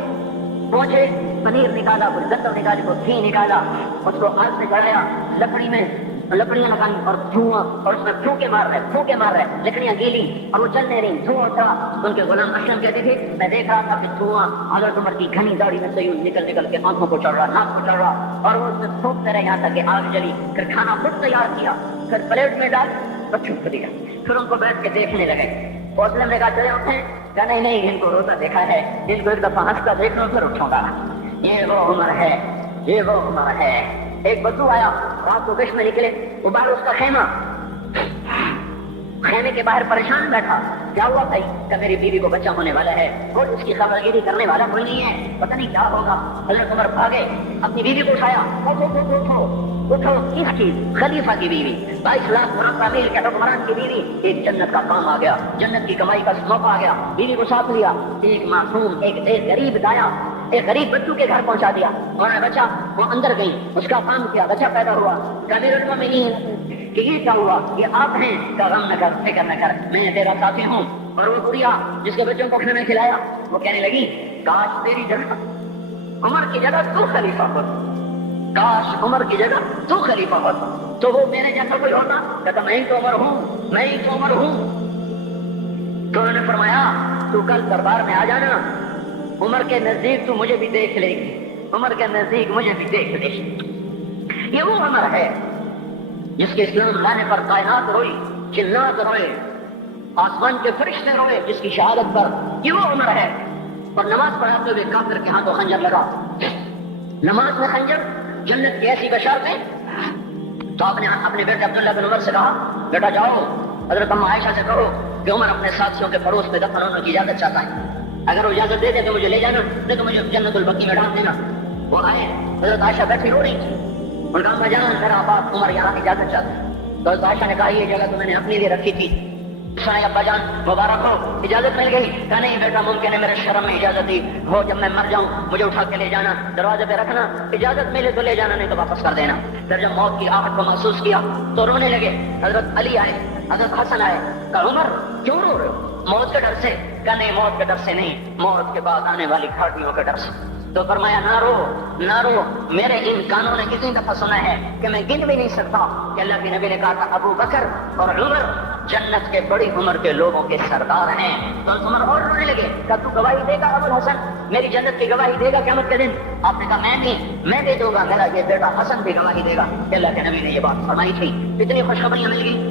پہنچے، پنیر نکالا، کوئی گندم نکالی، کوئی گھی نکالا، اس کو آگ سے چڑھایا، لکڑی میں لکڑیاں لگائی اور دھواں، اور اس میں پھونکے مار رہے، لکڑیاں گیلی اور وہ چل نہیں رہی، دھواں اٹھا۔ ان کے غلام اسلم کہتے تھے میں دیکھ رہا تھا کہ دھواں حضرت عمر کی گھنی داڑھی میں سے نکل کے آنکھوں کو چڑھ رہا، ناک کو چڑھ رہا، اور وہ اس میں پھونکتے رہے یہاں تک کہ آگ جلی۔ پھر کھانا خود تیار کیا، پھر پلیٹ میں ڈال اور چھپ دیا، پھر ان کو بیٹھ کے دیکھنے لگے۔ اسلم نے کہا چلے اٹھیں؟ کہا نہیں ان کو روتا دیکھا ہے، ان کو ایک دفعہ ہنستا دیکھ لو پھر اٹھوں گا۔ یہ وہ عمر ہے، یہ وہ عمر ہے۔ ایک بدو آیا، رات کو گشت میں نکلے، وہ باہر اس کا خیمے کے باہر پریشان بیٹھا، کیا ہوا بھائی؟ کہ میری بیوی کو بچہ ہونے والا ہے، کوئی اس کی خبرگیری کرنے والا کوئی نہیں ہے، پتہ نہیں کیا ہوگا۔ حضرت عمر بھاگے، اپنی بیوی کو اٹھایا، اٹھو، کس چیز؟ خلیفہ کی بیوی، 22 لاکھ مربع میل کے حکمران کی بیوی۔ ایک جنت کا کام آ گیا، جنت کی کمائی کا موقع آ گیا، بیوی کو ساتھ لیا، ایک معصوم ایک غریب دایا ایک غریب بچوں کے گھر پہنچا دیا، اور بچہ وہ اندر گئی، اس کا کام کیا، بچہ پیدا ہوا۔ امیر المومنین کہ یہ کیا ہوا؟ یہ آپ ہیں؟ کہ غم نہ کر، فکر نہ کر، میں تیرا ساتھی ہوں۔ اور وہ بڑھیا جس کے بچوں کو کھانا کھلایا، وہ کہنے لگی کاش تیری جگہ عمر کی جگہ تو خلیفہ ہوتا، کاش عمر کی جگہ تو خلیفہ ہوتا تو وہ میرے جیسا کوئی ہوتا۔ کہتا میں ہی تو عمر ہوں۔ تو انہوں نے فرمایا تو کل دربار میں آ جانا، عمر کے نزدیک تو مجھے بھی دیکھ لے گی، عمر کے نزدیک مجھے بھی دیکھ لے گی۔ یہ وہ عمر ہے جس کے اسلام لانے پر کائنات روئی، جنات روئے، آسمان کے فرشتے روئے جس کی شہادت پر۔ یہ وہ عمر ہے۔ اور نماز پڑھاتے ہوئے کافر کے ہاتھوں خنجر لگا، نماز میں خنجر، جنت کی ایسی بشارت ہے۔ تو آپ نے اپنے بیٹے عبداللہ بن عمر سے کہا بیٹا جاؤ حضرت اماں عائشہ سے کہو کہ عمر اپنے ساتھیوں کے پڑوس میں دفن ہونے کی اجازت چاہتا ہے، اگر وہ اجازت دے دے تو مجھے لے جانا، نہیں تو مجھے جنت البقیع میں ڈال دینا۔ وہ آئے، حضرت عائشہ بیٹھی رو رہی تھی، ان کا جان میرا باپ عمر یہاں اجازت چاہتا ہے۔ تو حضرت عائشہ نے کہا یہ جگہ تو میں نے اپنے لیے رکھی تھی، سنا ابا جان مبارک ہو، اجازت مل گئی؟ کہا نہیں بیٹا ممکن ہے میرے شرم میں اجازت دی ہو، جب میں مر جاؤں مجھے اٹھا کے لے جانا، دروازے پہ رکھنا، اجازت ملے تو لے جانا نہیں تو واپس کر دینا۔ پھر جب موت کی آہٹ کو محسوس کیا تو رونے لگے۔ حضرت علی آئے، حضرت حسن آئے، کہا عمر کیوں رو رہے ہو؟ موت کے ڈر سے؟ کہا نہیں موت کے ڈر سے نہیں، موت کے بعد آنے والی گھاٹیوں کے ڈر سے۔ تو فرمایا نہ رو نہ رو، میرے ان کانوں نے کتنی دفعہ سنا ہے کہ میں گن بھی نہیں سکتا کہ اللہ کے نبی نے کہا تھا ابو بکر اور عمر جنت کے بڑی عمر کے لوگوں کے سردار ہیں۔ تو عمر اور رونے لگے، کہا تو گواہی دے گا ابو الحسن، میری جنت کی گواہی دے گا قیامت کے دن؟ آپ نے کہا میں نہیں، میں دے دوں گا، میرا یہ بیٹا حسن بھی گواہی دے گا کہ اللہ کے نبی نے یہ بات فرمائی تھی۔ اتنی خوشخبریاں مل گئی۔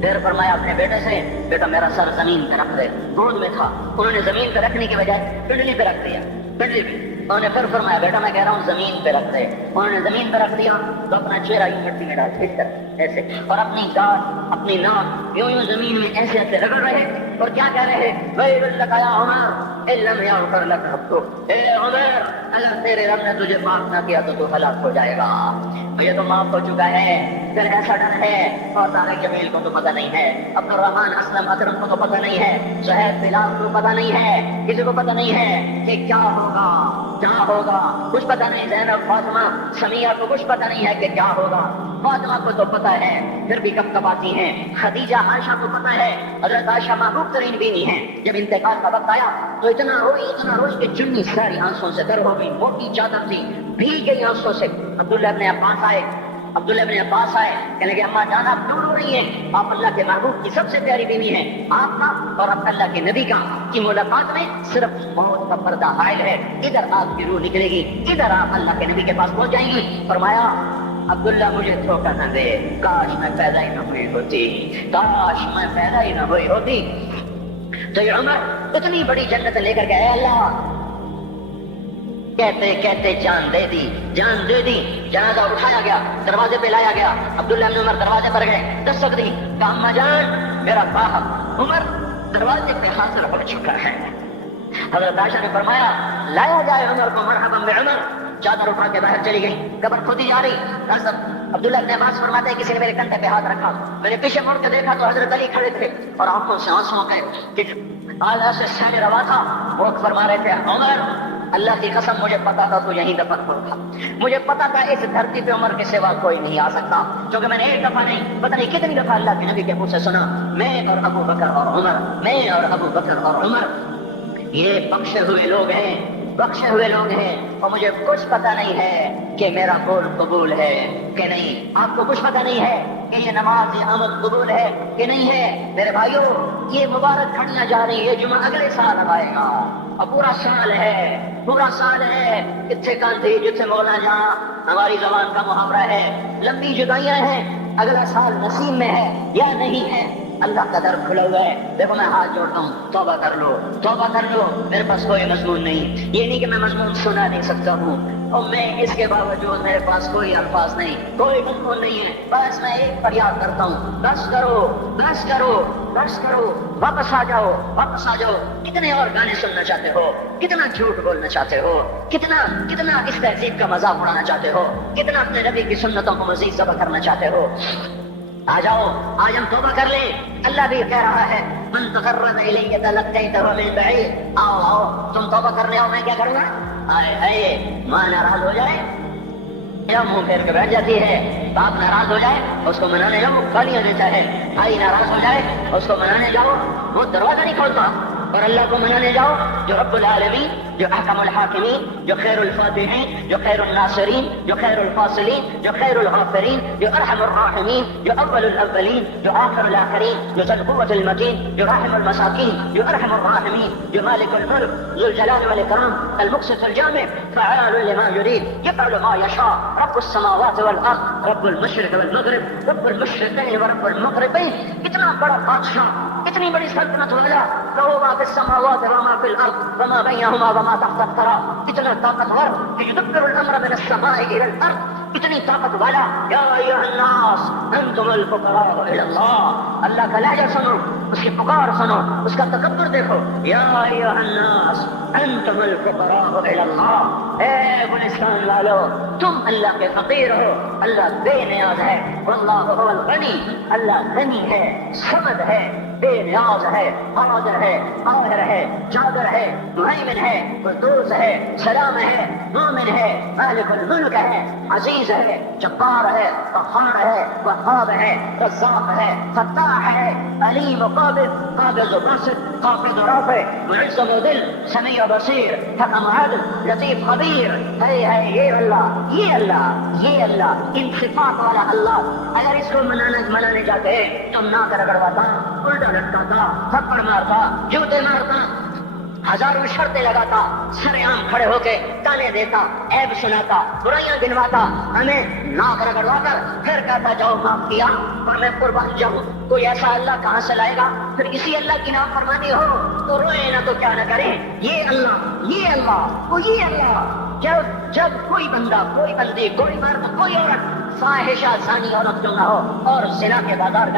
پھر فرمایا اپنے بیٹے سے بیٹا میرا سر زمین پہ رکھ دے، گود میں تھا، انہوں نے زمین پہ رکھنے کے بجائے پنڈلی پہ رکھ دیا، پنڈلی پہ۔ انہوں نے پھر فرمایا بیٹا میں کہہ رہا ہوں زمین پہ رکھ دے، انہوں نے زمین پہ رکھ دیا تو اپنا چہرہ یوں مٹی میں ڈال کھینچ کر ایسے، اور اپنی دانت اپنی ناک یوں یوں زمین میں ایسے ایسے رگڑ رہے اور کیا کہہ رہے وَيْلٌ لَكَ يَا عُمَرُ إِن لَّمْ يَغْفِرْ لَكَ رَبُّكَ، اے عمر اگر تیرے رب نے تجھے معاف نہ کیا تو تو ہلاک ہو جائے گا، مجھے تو معاف ہو چکا ہے، پھر ایسا ڈر ہے۔ اور طارق جمیل کو تو پتہ نہیں ہے، عبد الرحمن اسلم اکرم کو تو پتہ نہیں ہے، صہیب بلال کو پتہ نہیں ہے، کسی کو پتہ نہیں ہے کہ کیا ہوگا کیا ہوگا، کچھ پتہ نہیں۔ زینب فاطمہ سمیہ کو کچھ پتہ نہیں ہے کہ کیا ہوگا، فاطمہ کو تو پتہ ہے پھر بھی کب کب آتی ہیں، خدیجہ عائشہ کو پتہ ہے، حضرت عائشہ محبوب ترین بینی ہیں، جب انتقال کا وقت آیا تو اتنا روئی کہ چنی ساری آنسوں سے تر ہو گئی، موٹی چادر تھی بھیگ گئی آنسوں سے۔ عبداللہ ابن عباس آئے کہنے لگے اماں جان آپ کیوں رو رہی ہیں؟ آپ اللہ کے محبوب کی سب سے پیاری بیوی ہیں، آپ کا اور اب اللہ کے نبی کا کی ملاقات میں صرف موت کا پردہ حائل ہے، ادھر آپ کی روح نکلے گی، ادھر آپ اللہ کے نبی کے پاس پہنچ جائیں گی۔ فرمایا عبداللہ مجھے دھوکہ نہ دے، کاش میں پیدا ہی نہ ہوئی ہوتی، کاش میں پیدا ہی نہ ہوئی ہوتی۔ تو یہ عمر اتنی بڑی جنت لے کر گئے، اللہ کہتے کہتے جان دے دی، جنازہ اٹھایا گیا، دروازے پہ لایا گیا، عبداللہ بن عمر دروازے پر گئے، دستک دی، کہا اماں جان میرا باپ عمر دروازے پہ حاضر ہو چکا ہے۔ حضرت عائشہ نے فرمایا لایا جائے عمر کو، مرحبا بعمر۔ چادر اٹھا کے باہر چلی گئی، قبر کھودی جا رہی۔ عبداللہ بن عباس فرماتے ہیں کسی نے میرے کندھے پہ ہاتھ رکھا، میں نے پیچھے مڑ کے دیکھا تو حضرت علی کھڑے تھے اور آنکھوں سے آنسوں کے آلہ سے سیل روا تھا، وہ فرما رہے تھے عمر اللہ کی قسم مجھے پتا تھا تو یہیں دفن ہوگا، مجھے پتا تھا اس دھرتی پہ عمر کے سوا کوئی نہیں آ سکتا، کیونکہ میں نے ایک دفعہ نہیں پتہ نہیں کتنی دفعہ اللہ کے نبی کے منہ سے سنا میں اور ابو بکر اور عمر، میں اور ابو بکر اور عمر یہ بخشے ہوئے لوگ ہیں اور مجھے کچھ پتہ نہیں ہے کہ میرا قول قبول ہے کہ نہیں، آپ کو کچھ پتہ نہیں ہے کہ یہ نماز یہ عمل قبول ہے کہ نہیں ہے۔ میرے بھائیوں یہ مبارک گھڑیاں جا رہی ہے، جمعہ اگلے سال اب آئے گا اور پورا سال ہے، کتنے کاندھی جتنے مولا جہاں ہماری زبان کا محاورہ ہے، لمبی جدائیاں ہیں، اگلا سال نصیب میں ہے یا نہیں ہے، اللہ کا در کھلا ہوا ہے۔ دیکھو میں ہاتھ جوڑتا ہوں، توبہ کر لو، میرے پاس کوئی مضمون نہیں، یہ نہیں کہ میں مضمون سنا نہیں سکتا ہوں اور میں اس کے باوجود میرے پاس کوئی الفاظ نہیں، کوئی مضمون نہیں ہے، بس میں ایک فریاد کرتا ہوں بس کرو، واپس آ جاؤ۔ کتنے اور گانے سننا چاہتے ہو، کتنا جھوٹ بولنا چاہتے ہو، کتنا اس تہذیب کا مذاق اڑانا چاہتے ہو، کتنا اپنے نبی کی سنتوں کو مزید ذبح کرنا چاہتے ہو، آ جاؤ آج ہم توبہ کر لیں۔ اللہ بھی کہہ رہا ہے من تقرب الی تلقیتہ من بعید، آؤ تم توبہ کر لے، میں کیا کروں گا؟ آئے ماں ناراض ہو جائے یا منہ پھیر کے بیٹھ جاتی ہے، باپ ناراض ہو جائے اس کو منانے جاؤ، گالیاں دیتا ہے، بھائی ناراض ہو جائے اس کو منانے جاؤ، وہ دروازہ نہیں کھولتا، اور اللہ کو منانے جاؤ جو رب العالمین، جو احکم الحاکمین، جو خیر الفاتحین، جو خیر الناصرین، جو خیر الفاصلین، جو خیر الغافرین، جو ارحم الراحمین، جو اول الاولین، جو آخر الاخرین، جو ذو القوة المتین، جو راحم المساکین، جو ارحم الراحمین، جو مالک الملک ذو الجلال والاکرام المقسط الجامع فعال لما يريد يفعل ما يشاء رب السماوات والارض رب المشرق والمغرب رب المشرقین ورب المغربین، اتنا بڑا بادشاہ، اتنی بڑی سلطنت والا، لہو ما فی السماوات وما فی الارض وما بینہما وما تحت الثری، اتنا طاقتور کہ یدبر الامر من السماء الى الارض، اتنی طاقت والا۔ یا ایھا الناس انتم الفقراء الی اللہ، اللہ کا لہجہ سنو، اس کی پکار سنو، اس کا تکبر دیکھو، یا ایھا الناس انتم الفقراء الی اللہ، اے گلستان والو، تم اللہ کے فقیر ہو، اللہ بے نیاز ہے، واللہ هو الغنی، اللہ غنی ہے، صمد ہے، بے نیاز ہے، قادر ہے، قاہر ہے، جابر ہے، مہیمن ہے، قدوس ہے، سلام ہے، مومن ہے، مالک الملک ہے، عزیز ہے، جبار ہے، قہار ہے، وہاب ہے، رزاق ہے، فتاح ہے، علیم و قابض و باسط، خافض و رافع، معز و مذل، سمیع و بصیر، حکم و عدل، لطیف خبیر، ہے یہ اللہ، یہ اللہ، یہ اللہ، ان صفات والا اللہ اگر اس کو منانے جاتے تو ناک رگڑواتا، الٹا لٹکاتا، تھپڑ مارتا، جوتے مارتا، ہزاروں شرطیں لگاتا، سر عام کھڑے ہو کے تانے دیتا، عیب سناتا، برائیاں گنواتا، ہمیں ناک رگڑوا کر پھر کہتا جاؤ معاف کیا اور میں قربان جاؤں. کوئی ایسا اللہ کہاں سے لائے گا؟ پھر اسی اللہ کی نافرمانی ہو تو روئے نہ تو کیا نہ کریں. یہ اللہ، یہ اللہ، وہ یہ اللہ. جب کوئی بندہ، کوئی بندی، کوئی مرد، کوئی عورت فاحشہ زانی عورت کیوں نہ ہو اور زنا کے بازار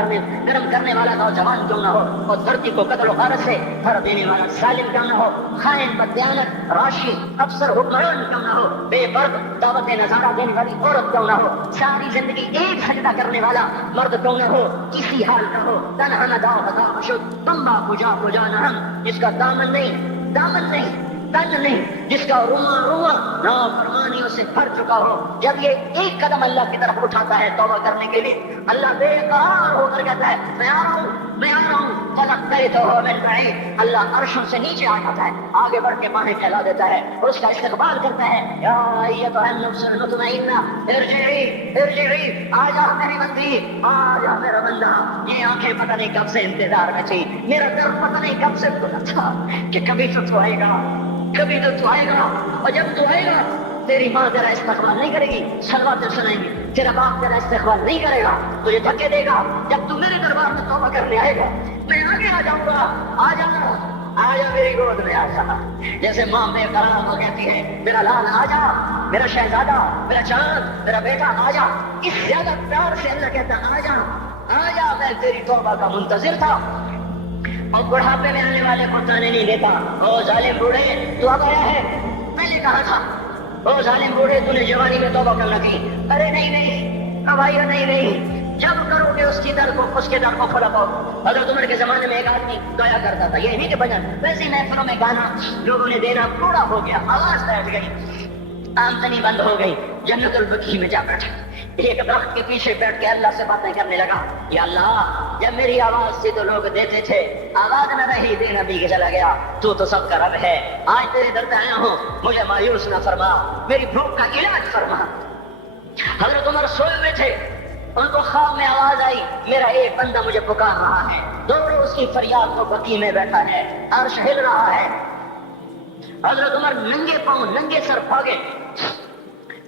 گرم کرنے والا نوجوان کیوں نہ ہو اور دھرتی کو قتل و غارت سے بھر دینے والا ظالم کیوں نہ ہو، خائن، بددیانت، راشی، افسر، حکمران کیوں نہ ہو، بے فرق دعوت نظارہ دینے والی عورت کیوں نہ ہو، ساری زندگی ایک سجدہ کرنے والا مرد کیوں نہ ہو، کسی حال کا ہو، تنہا نہ داؤ ہدا اشد تمبا پوجا نہ ہم، جس کا دامن نہیں تن نہیں، جس کا رواں نافرمانیوں سے بھر چکا ہو، جب یہ ایک قدم اللہ کی طرف اٹھاتا ہے توبہ کرنے کے لیے، اللہ بے قرار ہو کر کہتا ہے میں آ رہا ہوں اللہ عرشوں سے نیچے آ جاتا ہے، آگے بڑھ کے پانی پھیلا دیتا ہے اور اس کا استقبال کرتا ہے. یا ایتھا النفس المطمئنہ ارجعی، آ جا میری بندی، آ جا میرا بندہ. یہ آنکھیں پتہ نہیں کب سے انتظار میں تھی، میرا دل پتہ نہیں کب سے کھلا تھا کہ کبھی تو آئے گا، کبھی تو آئے گا. اور جب تو آئے گا تیری ماں تیرا استقبال نہیں کرے گی، صلوات سنائیں گی، تیرا باپ تیرا استقبال نہیں کرے گا، تجھے دھکے دے گا. جب تو میرے دربار میں توبہ کرنے آئے گا میں آگے آ جاؤں گا، آ جا میری گود میں، آ جا. جیسے ماں بے قرار ہو کہتی ہے میرا لال آ جا، میرا شہزادہ، میرا چاند، میرا بیٹا آ جا، اس زیادہ پیار سے اللہ کہتا آ جا، میں تیری توبہ کا منتظر تھا. اور بڑھاپے میں آنے والے کو تانے نہیں دیتا. او ظالم بوڑھے تو اب آیا ہے، میں نے کہا تھا. او ظالم بوڑھے تو نے جوانی میں توبہ کرنا تھی. ارے نہیں اب آئیے، نہیں، جب کرو گے اس کے در کو کھولا پاؤ. حضرت عمر کے زمانے میں ایک آدمی گایا کرتا تھا، یہ نہیں کہ بجن، ویسے محفلوں میں گانا لوگوں نے دینا پورا ہو گیا، آواز بیٹھ گئی، آمدنی بند ہو گئی. جنت البقیع میں جا بیٹھا، ایک درخت کے پیچھے بیٹھ کے اللہ سے باتیں کرنے لگا. یا اللہ، جب میری آواز سے تو لوگ دیتے تھے، آواز نہ رہی، دینا بھی چلا گیا. تو سب کا رب ہے، آج تیرے در پہ آیا ہوں، مجھے مایوس نہ فرما، میری بھوک کا علاج فرما. حضرت عمر سوئے ہوئے تھے، ان کو خواب میں آواز آئی میرا ایک بندہ مجھے پکار رہا ہے. دوڑو اس کی فریاد کو، بقیع میں بیٹھا ہے، عرش ہل رہا ہے. حضرت عمر ننگے پاؤں ننگے سر بھاگے.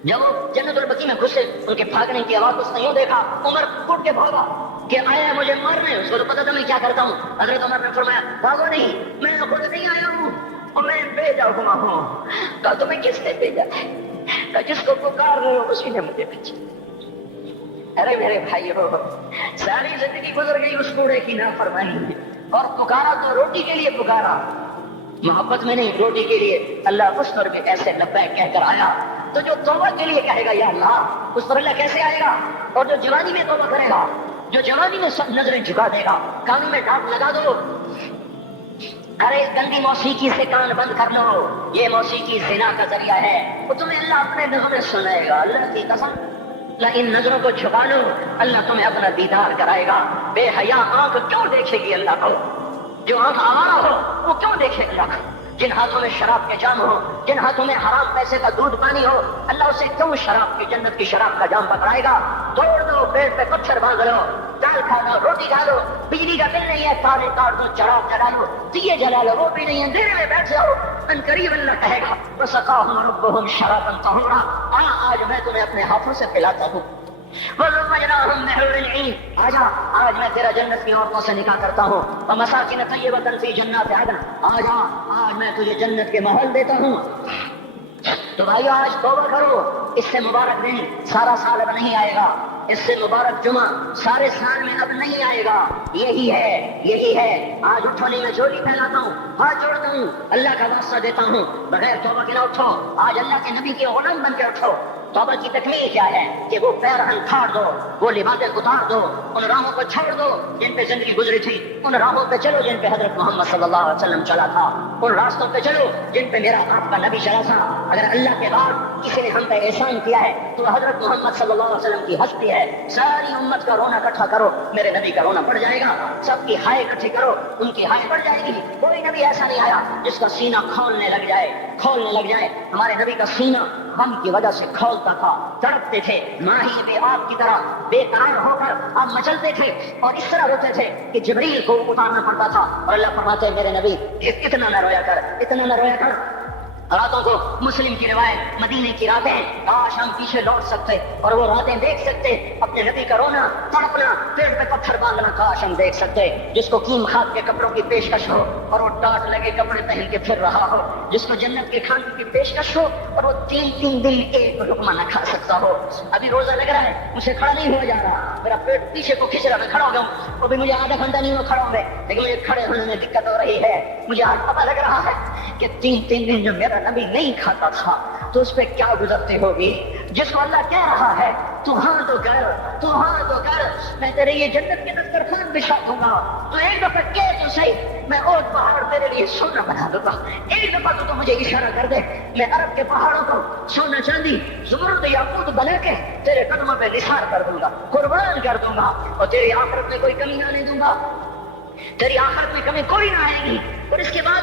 جب وہ جنت البقیع میں گھسے، ان کے بھاگنے کی آواز اس نے یوں دیکھا، عمر اٹھ کے بھاگا کہ آیا مجھے مارنے. اس کو تو پتا تھا میں کیا کرتا ہوں. حضرت عمر نے فرمایا بھاگو نہیں، میں خود نہیں آیا ہوں اور میں بھیجا ہوا ہوں. کہا تمہیں کس نے بھیجا ہے؟ کہا جس کو پکار رہے ہو اسی نے مجھے بھیجا. ارے میرے بھائی ہو، ساری زندگی گزر گئی اس کوڑے کی نافرمانی میں، اور پکارا تو روٹی کے لیے پکارا، محبت میں نہیں، روٹی کے لیے. اللہ اس پر بھی ایسے لبیک کہہ کر آیا. تو جو توبہ کے لیے کہے گا یا اللہ، اس پر اللہ کیسے آئے گا؟ اور جو جوانی میں توبہ کرے گا، جو جوانی میں سب نظریں جھکا دے گا، کانوں میں ڈانٹ لگا دو، ارے گندی موسیقی سے کان بند کر لو، یہ موسیقی زنا کا ذریعہ ہے، وہ تمہیں اللہ اپنے نظریں سنائے گا. اللہ کی قسم، اللہ ان نظروں کو چھپا لو، اللہ تمہیں اپنا دیدار کرائے گا. بے حیا آنکھ کیوں دیکھے گی اللہ کو؟ جو آنکھ آوارہ ہو وہ کیوں دیکھے اللہ کو؟ جن ہاتھوں میں شراب کے جام ہو، جن ہاتھوں میں حرام پیسے کا دودھ پانی ہو، اللہ اسے کیوں شراب کی، جنت کی شراب کا جام پکڑائے گا؟ توڑ دو، پیٹ پہ پتھر باندھ لو، دال کھا لو، روٹی کھا لو، بجلی کا بل نہیں ہے تارے کاٹ دو، چراغ جلا لو، دیے جلا لو، وہ بھی نہیں ہے، اندھیرے میں بیٹھ جاؤ. ان قریب اللہ کہے گا وسقاہم ربہم شرابا طہورا، آج میں تمہیں اپنے ہاتھوں سے پلاتا ہوں. وَزَوَّجْنَاهُم بِحُورٍ عِينٍ، آج میں تیرا جنت کی عورتوں سے نکاح کرتا ہوں. وَمَسَاكِنَ طَيِّبَةً فِي جَنَّاتِ عَدْنٍ، آج میں تجھے جنت کے محل دیتا ہوں. تو بھائی آج توبہ کرو، اس سے مبارک دن سارا سال اب نہیں آئے گا. اس سے مبارک جمعہ سارے سال میں اب نہیں آئے گا. یہی ہے. آج اٹھونے میں جوڑی پھیلاتا ہوں, ہاتھ جوڑتا ہوں, اللہ کا واسطہ دیتا ہوں, بغیر توبہ کے نہ اٹھو. آج اللہ کے نبی کے غلام بن کے اٹھو. توبہ کی تکلیف کیا ہے کہ وہ پیرہن پھاڑ دو, وہ لباسیں اتار دو, ان راہوں کو چھوڑ دو جن پہ زندگی گزری تھی, ان راہوں پہ چلو جن پہ حضرت محمد صلی اللہ علیہ وسلم چلا تھا, ان راستوں پہ چلو جن پہ میرا آپ کا نبی چلا تھا. اگر اللہ کے بعد کسی نے ہم پہ احسان کیا ہے تو حضرت محمد صلی اللہ علیہ وسلم کی ہستی ہے. ساری امت کا رونا اکٹھا کرو, میرے نبی کا رونا پڑ جائے گا. سب کی ہائے اکٹھی کرو, ان کی ہائے پڑ جائے گی. کوئی نبی ایسا نہیں آیا جس کا سینہ کھولنے لگ جائے. ہمارے نبی کا سینہ غم کی وجہ سے کھولتا تھا, تڑپتے تھے, ماہی بے آب کی طرح بے قرار ہو کر آپ مچلتے تھے اور اس طرح روتے تھے کہ جبریل کو اتارنا پڑتا تھا. اور اللہ فرماتے ہیں میرے نبی اتنا نہ رویا کر. راتوں کو مسلم کی روایت مدینے کی راتیں, کاش ہم پیچھے لوٹ سکتے اور وہ راتیں دیکھ سکتے. اپنے نبی کا رونا, تڑپنا, پیڑ پہ پتھر باندھنا کاش ہم دیکھ سکتے. جس کو کیم خاد کے کپڑوں کی پیشکش ہو اور وہ ٹاٹ لگے کپڑے پہن کے پھر رہا ہو, جس کو جنت کے کھانے کی پیشکش ہو اور وہ 3 دن ایک لقمہ نہ کھا سکتا ہو. ابھی روزہ لگ رہا ہے, مجھے کھڑا نہیں ہو جا رہا, میرا پیٹ پیچھے کو کھینچ رہا, میں کھڑا ہو گیا ہوں. ابھی مجھے آدھا گھنٹہ نہیں ہو کھڑا ہوں میں, لیکن مجھے کھڑے ہونے میں دقت ہو رہی ہے. مجھے آج پتہ لگ رہا ہے کہ 3 دن جو میرا نبی نہیں کھاتا تھا تو اس پہ کیا گزرتی ہوگی. جس کو اللہ کہہ رہا ہے تو ہاں تو کر, میں تیرے یہ جنت کے دسترخوان بچھا دوں گا, تو ایک دفعہ کہہ تو صحیح, میں اور پہاڑ تیرے لیے سونا بنا دوں گا. ایک دفعہ تو مجھے اشارہ کر دے, میں عرب کے پہاڑوں کو سونا چاندی زمرد یاقوت بنا کے تیرے قدموں پہ نثار کر دوں گا, قربان کر دوں گا, اور تیری آخرت میں کوئی کمی آنے دوں گا. تیری آخرت میں کمی کوئی نہ آئے گی. اور اس کے بعد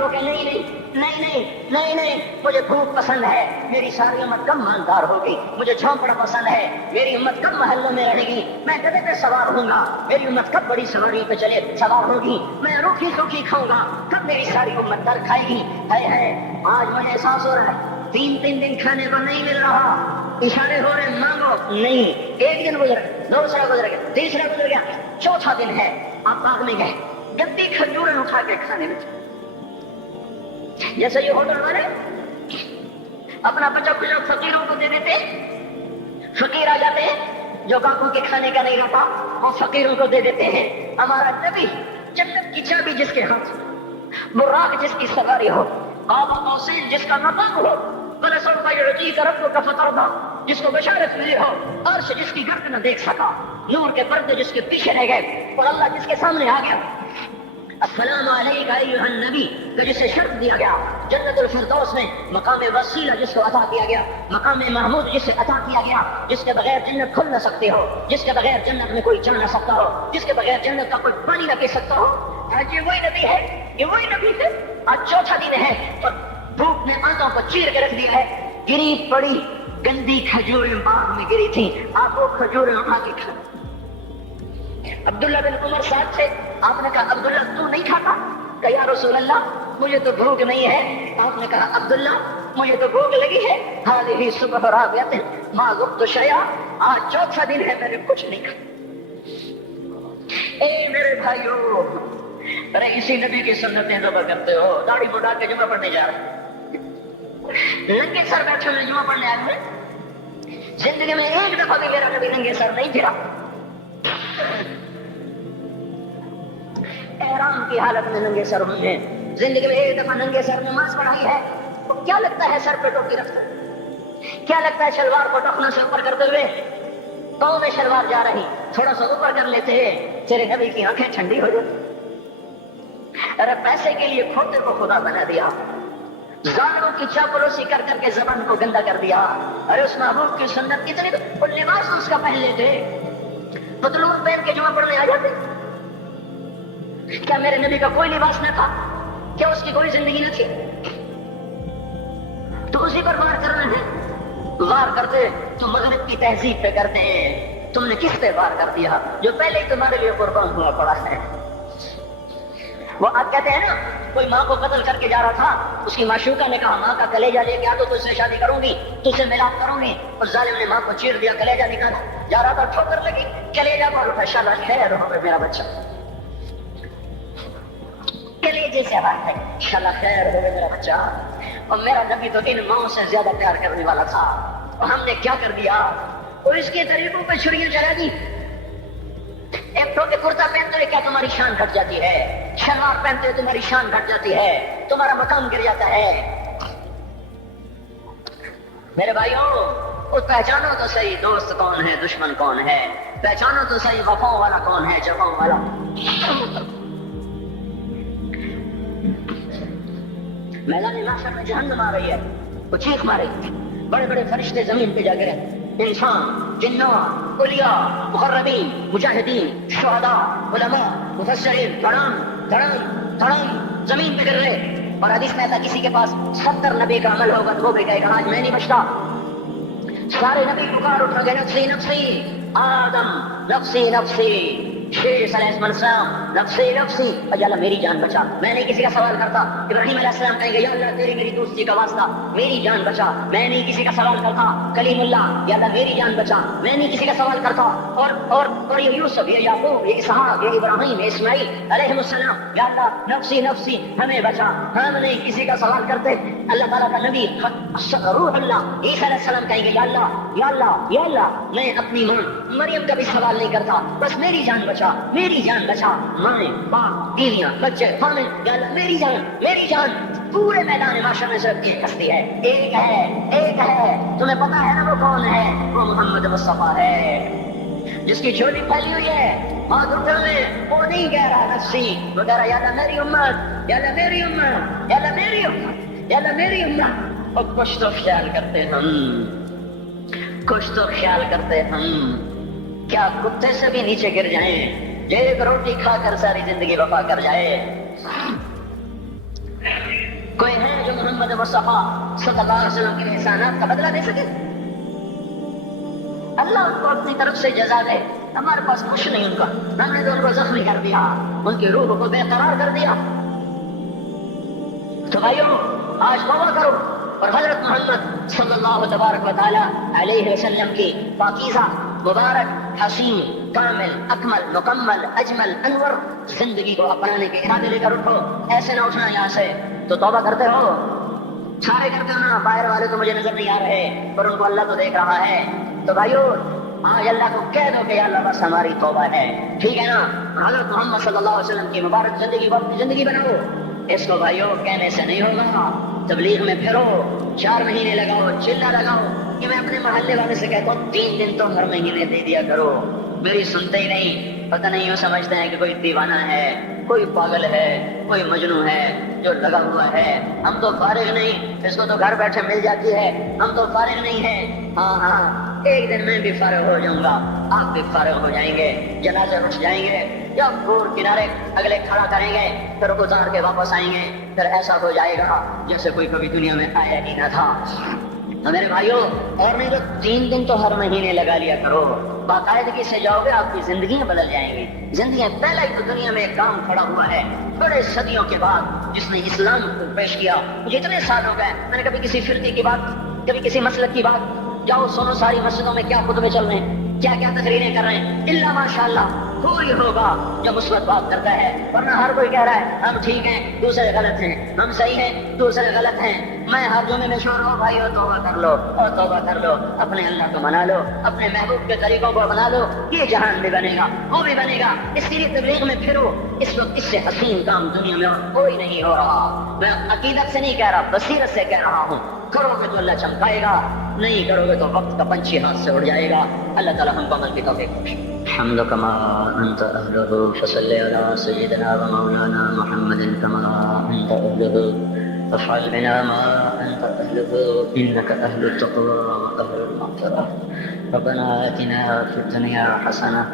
وہ کہ نہیں, مجھے بھوک پسند ہے, میری ساری امت کم مالدار ہوگی, مجھے جھونپڑا پسند ہے, میری امت کم محلوں میں رہے گی, میں گدھے پہ سوار ہوں گا, میری امت کب بڑی سواری پہ چلے سوار ہوگی, میں روکھی سوکھی کھاؤں گا, کب میری ساری امت در کھائے گی. آج مجھے احساس ہو رہا ہے 3 دن کھانے کو نہیں مل رہا, اشارے ہو رہے مانگو نہیں. 1 دن گزر گیا, دوسرا گزر گیا, تیسرا گزر گیا, چوتھا دن ہے, آپ باغ میں گئے, گندی کھجوریں اٹھا کے کھانے میں, جیسے یہ ہوٹل والے اپنا بچا کچھ فقیروں کو دے دیتے. فقیر آ جاتے ہیں جو کاکوں کے کھانے کا نہیں رہتا, وہ فقیروں کو دے دیتے ہیں. ہمارا نبی جنت کی چابی جس کے ہاتھ, براق جس کی سواری ہو, قاب قوسین جس کا مقام ہو, وَلَسَوْفَ يُعْطِيكَ رَبُّكَ فَتَرْضَىٰ جس کو بشارت ملی ہو, عرش جس کی گرد نہ دیکھ سکا, نور کے پردے جس کے پیچھے رہ گئے, اور اللہ جس کے سامنے آ گیا. السلام علیکہ ایھا النبی کہ جسے شرف دیا گیا جنت الفردوس میں, مقام وسیلہ جس کو عطا کیا گیا, مقام محمود جسے عطا کیا گیا, جس کے بغیر جنت کھل نہ سکتی ہو, جس کے بغیر جنت میں کوئی جا نہ سکتا ہو, جس کے بغیر جنت کا کوئی پانی نہ پی سکتا ہو. آج یہ وہی نبی ہے, یہ وہی نبی ہے. آج چوتھا دن ہے اور دھوپ نے آنتوں کو چیر کے رکھ دیا ہے. گری پڑی گندی کھجوریں باغ میں گری تھی, آپ وہ کھجوریں اٹھا کے کھا. عبداللہ بن عمر ساتھ تھے, آپ نے کہا عبداللہ تو نہیں کھاتا؟ کہ یا رسول اللہ مجھے تو بھوک نہیں ہے. آپ نے کہا عبداللہ مجھے تو بھوک لگی ہے. هذه صبح رابعة ما ذقت شيئا, آج چوتھا دن ہے میں نے کچھ نہیں کھایا. اے میرے بھائیو, ارے اسی نبی کی سنتیں ذبح کرتے ہو, داڑھی بڑھا کے جمعہ پڑھنے جا رہے, ننگے سر بیٹھے ہوئے جمعہ پڑھنے آئے ہوئے. زندگی میں ایک دفعہ بھی میرا نبی ننگے سر نہیں پھرا. احرام کی حالت میں ننگے سر ہوئے ہیں. زندگی میں ایک دفعہ ننگے سر نماز پڑھائی ہے. تو کیا لگتا ہے سر پہ ٹوپی رکھتے, کیا لگتا ہے شلوار کو ٹخنوں سے اوپر کرتے ہوئے, پاؤں میں شلوار جا رہی, تھوڑا سا اوپر کر لیتے ہیں, تیرے نبی کی آنکھیں ٹھنڈی ہو جاتی. ارے پیسے کے لیے کھوتے کو خدا بنا دیا, ظالموں کی چاپلوسی کر کر کے زبان کو گندا کر دیا. ارے اس محبوب کی سنت کتنی, وہ لباس اس کا پہن لیتے, پتلون پہن کے جمعہ پڑھنے آ جاتے. کیا میرے نبی کا کوئی لباس نہ تھا؟ کیا اس کی کوئی زندگی نہ تھی؟ تو اسی پر وار کرنا ہے. وار کرتے تو مغرب کی تہذیب پہ کرتے ہیں. تم نے کس پہ وار کر دیا جو پہلے ہی تمہارے لیے قربان ہوا پڑا ہے؟ وہ آپ کہتے ہیں نا, کوئی ماں کو قتل کر کے جا رہا تھا, اس کی معشوقہ نے کہا ماں کا کلیجہ لے کے آ تو تجھ سے شادی کروں گی, تجھ سے ملاپ کروں گی. اور ظالم نے ماں کو چیر دیا, کلیجہ نکالا, جا رہا تھا ٹھوکر لگی, کلیجہ کو اٹھا, شاباش خیر ہو میرا بچہ, کلیجے سے بات ہے, انشاءاللہ خیر ہوگا میرا بچہ. اور میرا نبی تو ان ماؤں سے زیادہ پیار کرنے والا تھا، اور ہم نے کیا کر دیا؟ اور اس کے طریقوں پہ چھڑیاں چلا دی۔ ایک ٹوپی کرتا پہنتے ہوئے کیا تمہاری شان گھٹ جاتی ہے؟ شلوار پہنتے ہوئے تمہاری شان گھٹ جاتی ہے، تمہارا مقام گر جاتا ہے۔ میرے بھائیوں، وہ پہچانو تو صحیح دوست کون ہے، دشمن کون ہے، پہچانو تو صحیح وفا والا کون ہے، جفا والا۔ میدان محشر میں جہنم آ رہی ہے، وہ چیخ مارے، بڑے بڑے فرشتے زمین پہ جا گرے، انسان، جنات، اولیاء، مقربین، مجاہدین، شہداء، علماء، مفسرین، دھڑام دھڑام زمین پہ گر رہے۔ اور حدیث میں آتا کسی کے پاس 70 نبی کا عمل ہوگا تو وہ بھی کہے گا آج میں نہیں بچتا۔ سارے نبی پکار اٹھ گئے، نفسی نفسی، آدم نفسی نفسی، شیش علیہ السلام نفسی نفسی، یا اللہ میری جان بچا، میں نہیں کسی کا سوال کرتا۔ ابراہیم علیہ السلام کہیں گے یا اللہ تیری میری دوستی کا واسطہ میری جان بچا، میں نہیں کسی کا سوال کرتا۔ کلیم اللہ، یا اللہ میری جان بچا، میں نہیں کسی کا سوال کرتا۔ اور یہ یوسف، یہ یعقوب، یہ اسحاق، یہ ابراہیم، یہ اسماعیل علیہ السلام، یا اللہ نفسی نفسی ہمیں بچا، ہم نہیں کسی کا سوال کرتے۔ اللہ تعالیٰ کا نبی روح اللہ عیسیٰ علیہ السلام کہیں گے یا اللہ یا اللہ یا اللہ میں اپنی ماں مریم کا بھی سوال نہیں کرتا، بس میری جان بچا، میری جان بچا، مائیں باپ بیویاں بچے خامد، یا اللہ میری جان میری جان۔ پورے میدان محشر میں صرف ایک ہستی ہے، ایک ہے ایک ہے، تمہیں پتا ہے نا وہ کون ہے؟ وہ محمد مصطفیٰ ہے، جس کی جھولی پھیلی ہوئی ہے، ہاتھ اٹھے ہوئے، وہ نہیں کہہ رہا نفسی، وہ کہہ رہا یا اللہ میری امت، یا اللہ میری امت، یا اللہ میری امت، یا اللہ میری امت۔ اور کچھ تو خیال کرتے ہم، کچھ تو خیال کرتے ہم، کیا کتے سے بھی نیچے گر جائیں، ایک روٹی کھا کر ساری زندگی وفا کر جائے؟ کوئی ہے جو محمد مصطفیٰ صلی اللہ علیہ وسلم کے احسانات کا بدلہ دے سکے؟ اللہ ان کو اپنی طرف سے جزا دے، ہمارے پاس کچھ نہیں ان کا، ہم نے تو ان کو زخمی کر دیا، ان کی روح کو بے قرار کر دیا۔ تو بھائیو آج توبہ کرو اور حضرت محمد صلی اللہ تبارک و تعالی علیہ وسلم کی پاکیزہ مبارک حسین کامل اکمل مکمل اجمل انور زندگی کو اپنانے کے ارادے لے کر اٹھو۔ ایسے نہ اٹھنا یہاں سے تو توبہ کرتے ہو، سارے کرتے ہو نا، باہر والے تو مجھے نظر نہیں آ رہے پر ان کو اللہ تو دیکھ رہا ہے۔ تو بھائیو آج اللہ کو کہہ دو کہ یا اللہ بس ہماری توبہ ہے، ٹھیک ہے نا؟ حضرت محمد صلی اللہ علیہ وسلم کی مبارک زندگی کو اپنی زندگی بناؤ۔ اس کو بھائیو کہنے سے نہیں ہوگا، تبلیغ میں پھرو، 4 مہینے لگاؤ، چلہ لگاؤ کہ میں اپنے محلے والے سے کہتا ہوں 3 دن تو ہر مہینے دے دیا کرو، میری سنتے ہی نہیں، پتہ نہیں یوں سمجھتے ہیں کہ کوئی دیوانہ ہے، کوئی پاگل ہے، کوئی مجنون ہے جو لگا ہوا ہے۔ ہم تو فارغ نہیں، اس کو تو گھر بیٹھے مل جاتی ہے، ہم تو فارغ نہیں ہیں۔ ہاں ہاں ایک دن میں بھی فارغ ہو جاؤں گا، آپ بھی فارغ ہو جائیں گے، جنازے اٹھ جائیں گے، یا پور کنارے اگلے کھڑا کریں گے، پھر اتار کے واپس آئیں گے، پھر ایسا ہو جائے گا جیسے کوئی کبھی دنیا میں آیا ہی نہ تھا۔ تو میرے بھائیوں اور نہیں تو 3 دن تو ہر مہینے لگا لیا کرو، باقاعدگی سے جاؤ گے آپ کی زندگیاں بدل جائیں گی، زندگیاں۔ پہلا ہی تو دنیا میں ایک کام کھڑا ہوا ہے بڑے صدیوں کے بعد جس نے اسلام کو پیش کیا۔ مجھے اتنے سال ہو گئے میں نے کبھی کسی فرقے کی بات، کبھی کسی مسلک کی بات، جاؤ سنو ساری مسجدوں میں کیا خطبے چل رہے ہیں، کیا کیا تقریریں کر رہے ہیں، الا ماشاءاللہ کوئی ہوگا جو مثبت بات کرتا ہے، ورنہ ہر کوئی کہہ رہا ہے ہم ٹھیک ہیں دوسرے غلط ہیں، ہم صحیح ہیں دوسرے غلط ہیں۔ میں ہر جمعے میں شور ہوں بھائی توبہ کر لو، اور توبہ کر لو، اپنے اللہ کو منا لو، اپنے محبوب کے طریقوں کو بنا لو، یہ جہان بھی بنے گا وہ بھی بنے گا۔ اس لیے تبلیغ میں پھرو، اس وقت اس سے حسین کام دنیا میں اور کوئی نہیں ہو رہا۔ میں عقیدت سے نہیں کہہ رہا، بصیرت سے کہہ رہا ہوں، کرو گے تو اللہ چمکائے گا، نہیں کرو گے تو وقت کا پنچھی ہاتھ سے اڑ جائے گا۔ اللہ تعالیٰ ہم کو عمل کی توفیق بخشے۔ الحمد كما انت اهله فصل على سيدنا ومولانا محمد كما انت اهله فافعل بنا ما انت اهله انك اهل التقوى واهل المغفرة. ربنا آتنا في الدنيا حسنة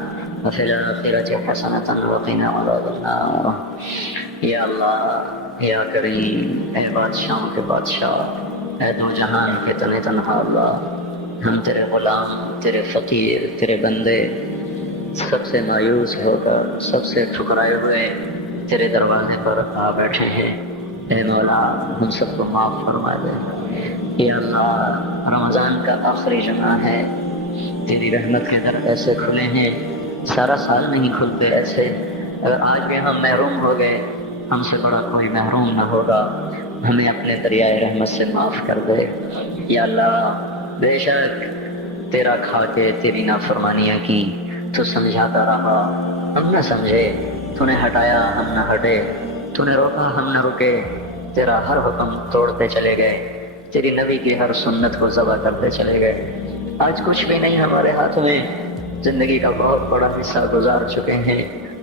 وفي الآخرة حسنة وقنا عذاب النار. یا اللہ یا کریم، اے بادشاہوں کے بادشاہ، اے دو جہان کے تنے تنہا اللہ، ہم تیرے غلام، تیرے فقیر، تیرے بندے سب سے مایوس ہو کر، سب سے ٹھکرائے ہوئے تیرے دروازے پر آ بیٹھے ہیں۔ اے مولا ہم سب کو معاف فرما دے۔ یا اللہ رمضان کا آخری جمعہ ہے، تیری رحمت کے در ایسے کھلے ہیں، سارا سال نہیں کھلتے ایسے۔ اگر آج بھی ہم محروم ہو گئے، ہم سے بڑا کوئی محروم نہ ہوگا۔ ہمیں اپنے دریائے رحمت سے معاف کر دے یا اللہ۔ بے شک تیرا کھا کے تیری نافرمانیاں کی، تو سمجھاتا رہا ہم نہ سمجھے، تو نے ہٹایا ہم نہ ہٹے، تو نے روکا ہم نہ رکے، تیرا ہر حکم توڑتے چلے گئے، تیری نبی کی ہر سنت کو ذبح کرتے چلے گئے۔ آج کچھ بھی نہیں ہمارے ہاتھ میں، زندگی کا بہت بڑا حصہ گزار چکے ہیں،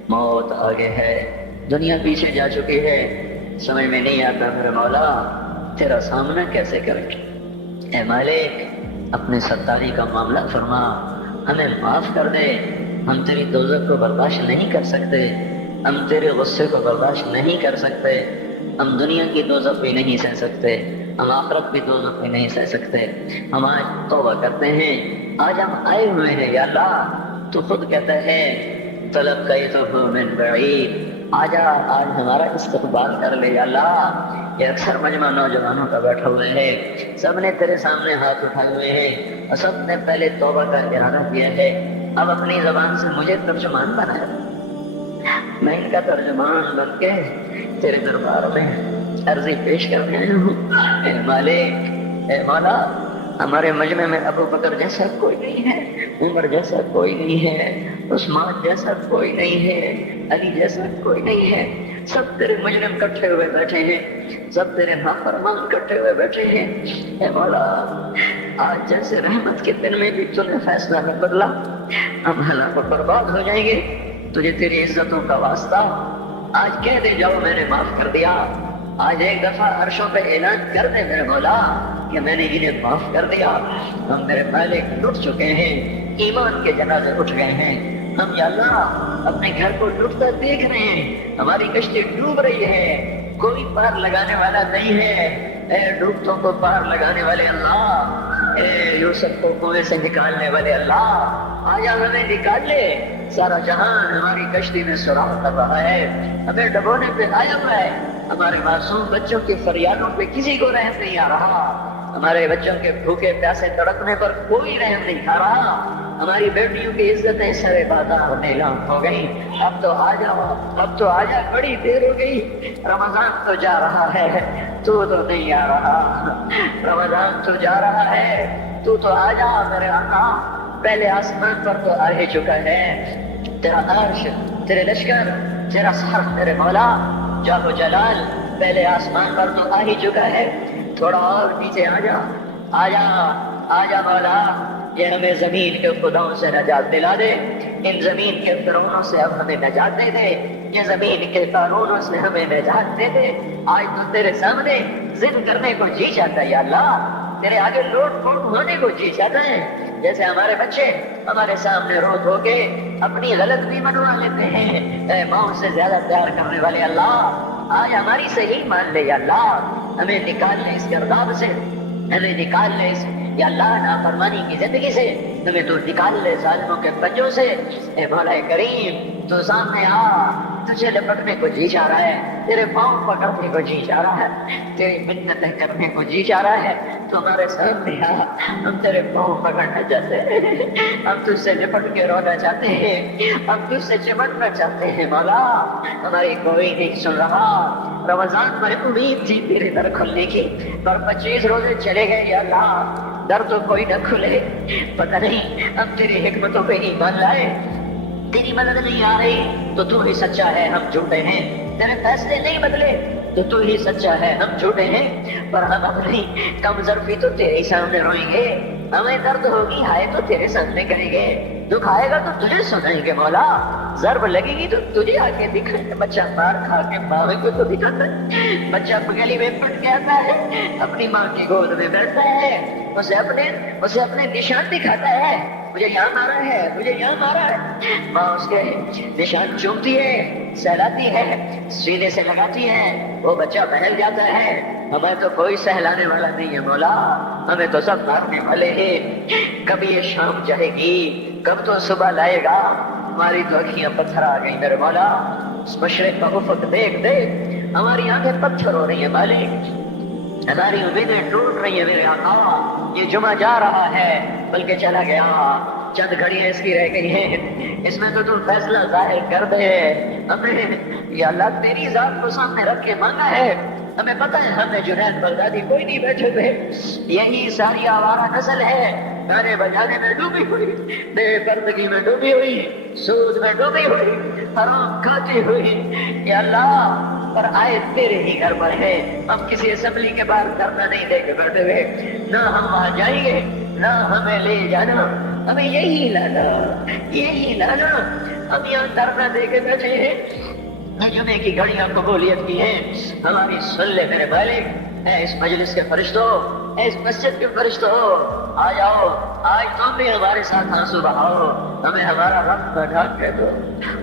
موت آگے ہے، دنیا پیچھے جا چکی ہے، سمجھ میں نہیں آتا میرے مولا تیرا سامنا کیسے کریں۔ اے مالک اپنے ستاری کا معاملہ فرما، ہمیں معاف کر دے، ہم تیری دوزخ کو برداشت نہیں کر سکتے، ہم تیرے غصے کو برداشت نہیں کر سکتے، ہم دنیا کی دوزخ بھی نہیں سہ سکتے، ہم آخرت کی دوزخ بھی نہیں سہ سکتے۔ ہم آج توبہ کرتے ہیں، آج ہم آئے ہوئے ہیں یا اللہ، تو خود کہتا ہے تلقیتہ من بعید، آجا آج ہمارا استقبال کر لے یا اللہ۔ یہ اکثر مجمع نوجوانوں کا بیٹھا ہوئے ہے، سب نے تیرے سامنے ہاتھ اٹھائے ہوئے ہیں اور سب نے پہلے توبہ کا ارادہ کیا ہے، اب اپنی زبان سے مجھے ترجمان بنا، میں ان کا ترجمان بن کے تیرے دربار میں عرضی پیش کرنے آیا ہوں۔ اے مالک اے مولا، ہمارے مجمع میں ابو بکر جیسا کوئی نہیں ہے، عمر جیسا کوئی نہیں ہے، عثمان جیسا کوئی نہیں ہے، علی جیسا کوئی نہیں ہے، سب تیرے مجرم کٹھے ہوئے بیٹھے ہیں، سب تیرے نافرمان کٹھے ہوئے بیٹھے ہیں۔ اے مولا آج جیسے رحمت کے دن میں بھی تو نے فیصلہ نہ بدلا، ہم ہلاک و برباد ہو جائیں گے، تجھے تیری عزتوں کا واسطہ آج کہہ دے جاؤ میں نے معاف کر دیا، آج ایک دفعہ عرشوں پہ اعلان کر دے میرے مولا کہ میں نے انہیں معاف کر دیا۔ ہم میرے مالک لٹ چکے ہیں، ایمان کے جنازے اٹھ گئے ہیں، ہم یا اللہ اپنے گھر کو ڈوبتا دیکھ رہے ہیں، ہماری کشتی ڈوب رہی ہے، کوئی پار لگانے والا نہیں ہے۔ اے ڈوبتوں کو پار لگانے والے اللہ، اے یوسف کو کنویں سے نکالنے والے اللہ، آیا ہمیں نکال لے۔ سارا جہان ہماری کشتی میں سراغ کر رہا ہے، ہمیں ڈبونے پہ آیا ہوا ہے، ہمارے معصوم بچوں کی فریادوں پہ کسی کو رحم نہیں آ رہا، ہمارے بچوں کے بھوکے پیاسے تڑپنے پر کوئی رحم نہیں آ رہا، ہماری بیٹیوں کی عزتیں سرے بازار نیلام ہو گئی۔ اب تو آ جاؤ، اب تو آ جا، بڑی دیر ہو گئی، رمضان تو جا رہا ہے، تو نہیں آ رہا، رمضان تو جا رہا ہے، تو آ جا میرے آقا۔ پہلے آسمان پر تو آ ہی چکا ہے، تیرا عرش، تیرے لشکر، تیرا سر میرے مولا جاہ و جلال پہلے آسمان پر تو آ ہی چکا ہے، تھوڑا اور نیچے آ جا، آ جا، آ جا مولا، یہ ہمیں زمین کے خداؤں سے نجات دلا دے، ان زمین کے فرعونوں سے اب ہمیں نجات دے دے، یہ زمین کے قارونوں سے ہمیں نجات دے دے۔ آج تو تیرے سامنے ضد کرنے کو جی چاہتا ہے یا اللہ، تیرے آگے لوٹ پوٹ ہونے کو جی چاہتا ہے، جیسے ہمارے بچے ہمارے سامنے رو دھو کے اپنی غلط بھی منوا لیتے ہیں۔ اے ماں سے زیادہ پیار کرنے والے اللہ، آج ہماری صحیح مان لے یا اللہ، ہمیں نکال لے اس گرداب سے، ہمیں نکال لے اس یا اللہ نافرمانی کی زندگی سے، ہمیں تو نکال لے ظالموں کے پنجوں سے۔ اے مولا کریم تو سامنے آ، تجھے لپٹنے کو جی چاہ رہا ہے، تیرے پاؤں پکڑنے کو جی چاہ رہا ہے، تیری منتیں کرنے کو جی چاہ رہا ہے، تو ہمارے سامنے آ، ہم تیرے پاؤں پکڑنا چاہتے ہیں، ہم تجھ سے لپٹ کے رونا چاہتے ہیں، ہم تجھ سے چمٹنا چاہتے ہیں مولا، ہماری کوئی نہیں سن رہا۔ رمضان میں امید تھی تیرے در کھلنے کی، پر 25 روزے چلے گئے یا اللہ، در تو کوئی نہ کھلے، پتہ نہیں ہم تیری حکمتوں پہ ایمان لائے، تیری مدد نہیں آ رہی تو ہی سچا ہے ہم جھوٹے ہیں، تیرے فیصلے نہیں بدلے تو ہی سچا ہے ہم جھوٹے ہیں، پر ہم اپنی کم ظرفی تو تیرے ہی سامنے روئیں گے، ہمیں درد ہوگی ہائے تو تیرے سامنے کریں گے، دکھ آئے گا تو تجھے سنائیں گے مولا، ضرب لگے گی تو تجھے آ کے دکھائیں گے۔ بچہ مار کھا کے ماں کو تو دکھاتا ہے، بچہ گلی میں پٹ کے آتا ہے، اپنی ماں کی گود میں بیٹھتا ہے، اسے اپنے نشان دکھاتا ہے، مجھے یہاں مارا ہے، مجھے یہاں مارا ہے، ماں اس کے نشان چومتی ہے، سہلاتی ہے، سینے سے لگاتی ہے، وہ بچہ بہل جاتا ہے۔ ہمیں تو کوئی سہلانے والا نہیں ہے مولا، ہمیں تو سب مارنے والے ہیں، کبھی یہ شام جائے گی، کب تو صبح لائے گا، ہماری تو اکھیاں پتھر آ گئی میرے مولا، اس مشرق کا افق دیکھ دیکھ ہماری آنکھیں پتھر ہو رہی ہیں مالک، ہماری امیدیں ٹوٹ رہی ہیں میرے آقا، یہ جمعہ جا رہا ہے بلکہ چلا گیا، چند گھڑیاں اس کی رہ گئی ہیں، اس میں تو فیصلہ ظاہر کر دے، ہمیں یا اللہ تیری ذات کو سامنے رکھ کے مانگا ہے، ہمیں پتہ ہے ہم نے جنید بغدادی کوئی نہیں بیٹھے ہوئے، یہی ساری آوارہ نسل ہے، گانے بجانے میں ڈوبی ہوئی، بے پردگی میں ڈوبی ہوئی، سود میں ڈوبی ہوئی، حرام کھاتی ہوئی۔ یا اللہ، پر آئے تیرے ہی گھر پر ہے، ہم کسی اسمبلی کے باہر دھرنا نہیں دے کے بیٹھے ہوئے، نہ ہم وہاں جائیں گے نہ ہمیں لے جانا، ہمیں یہی لانا، یہی لانا۔ ہم یہاں دھرنا دے کے بیٹھے ہیں، جمعے کی گھڑیاں قبولیت کی ہیں، ہماری سن لے میرے مالک۔ اے اس مجلس کے فرشتوں، اے اس مسجد کے فرشتوں، آ جاؤ، آج تم بھی ہمارے ساتھ آنسو بہاؤ، ہمیں ہمارا رب کا ڈھانک کے دو،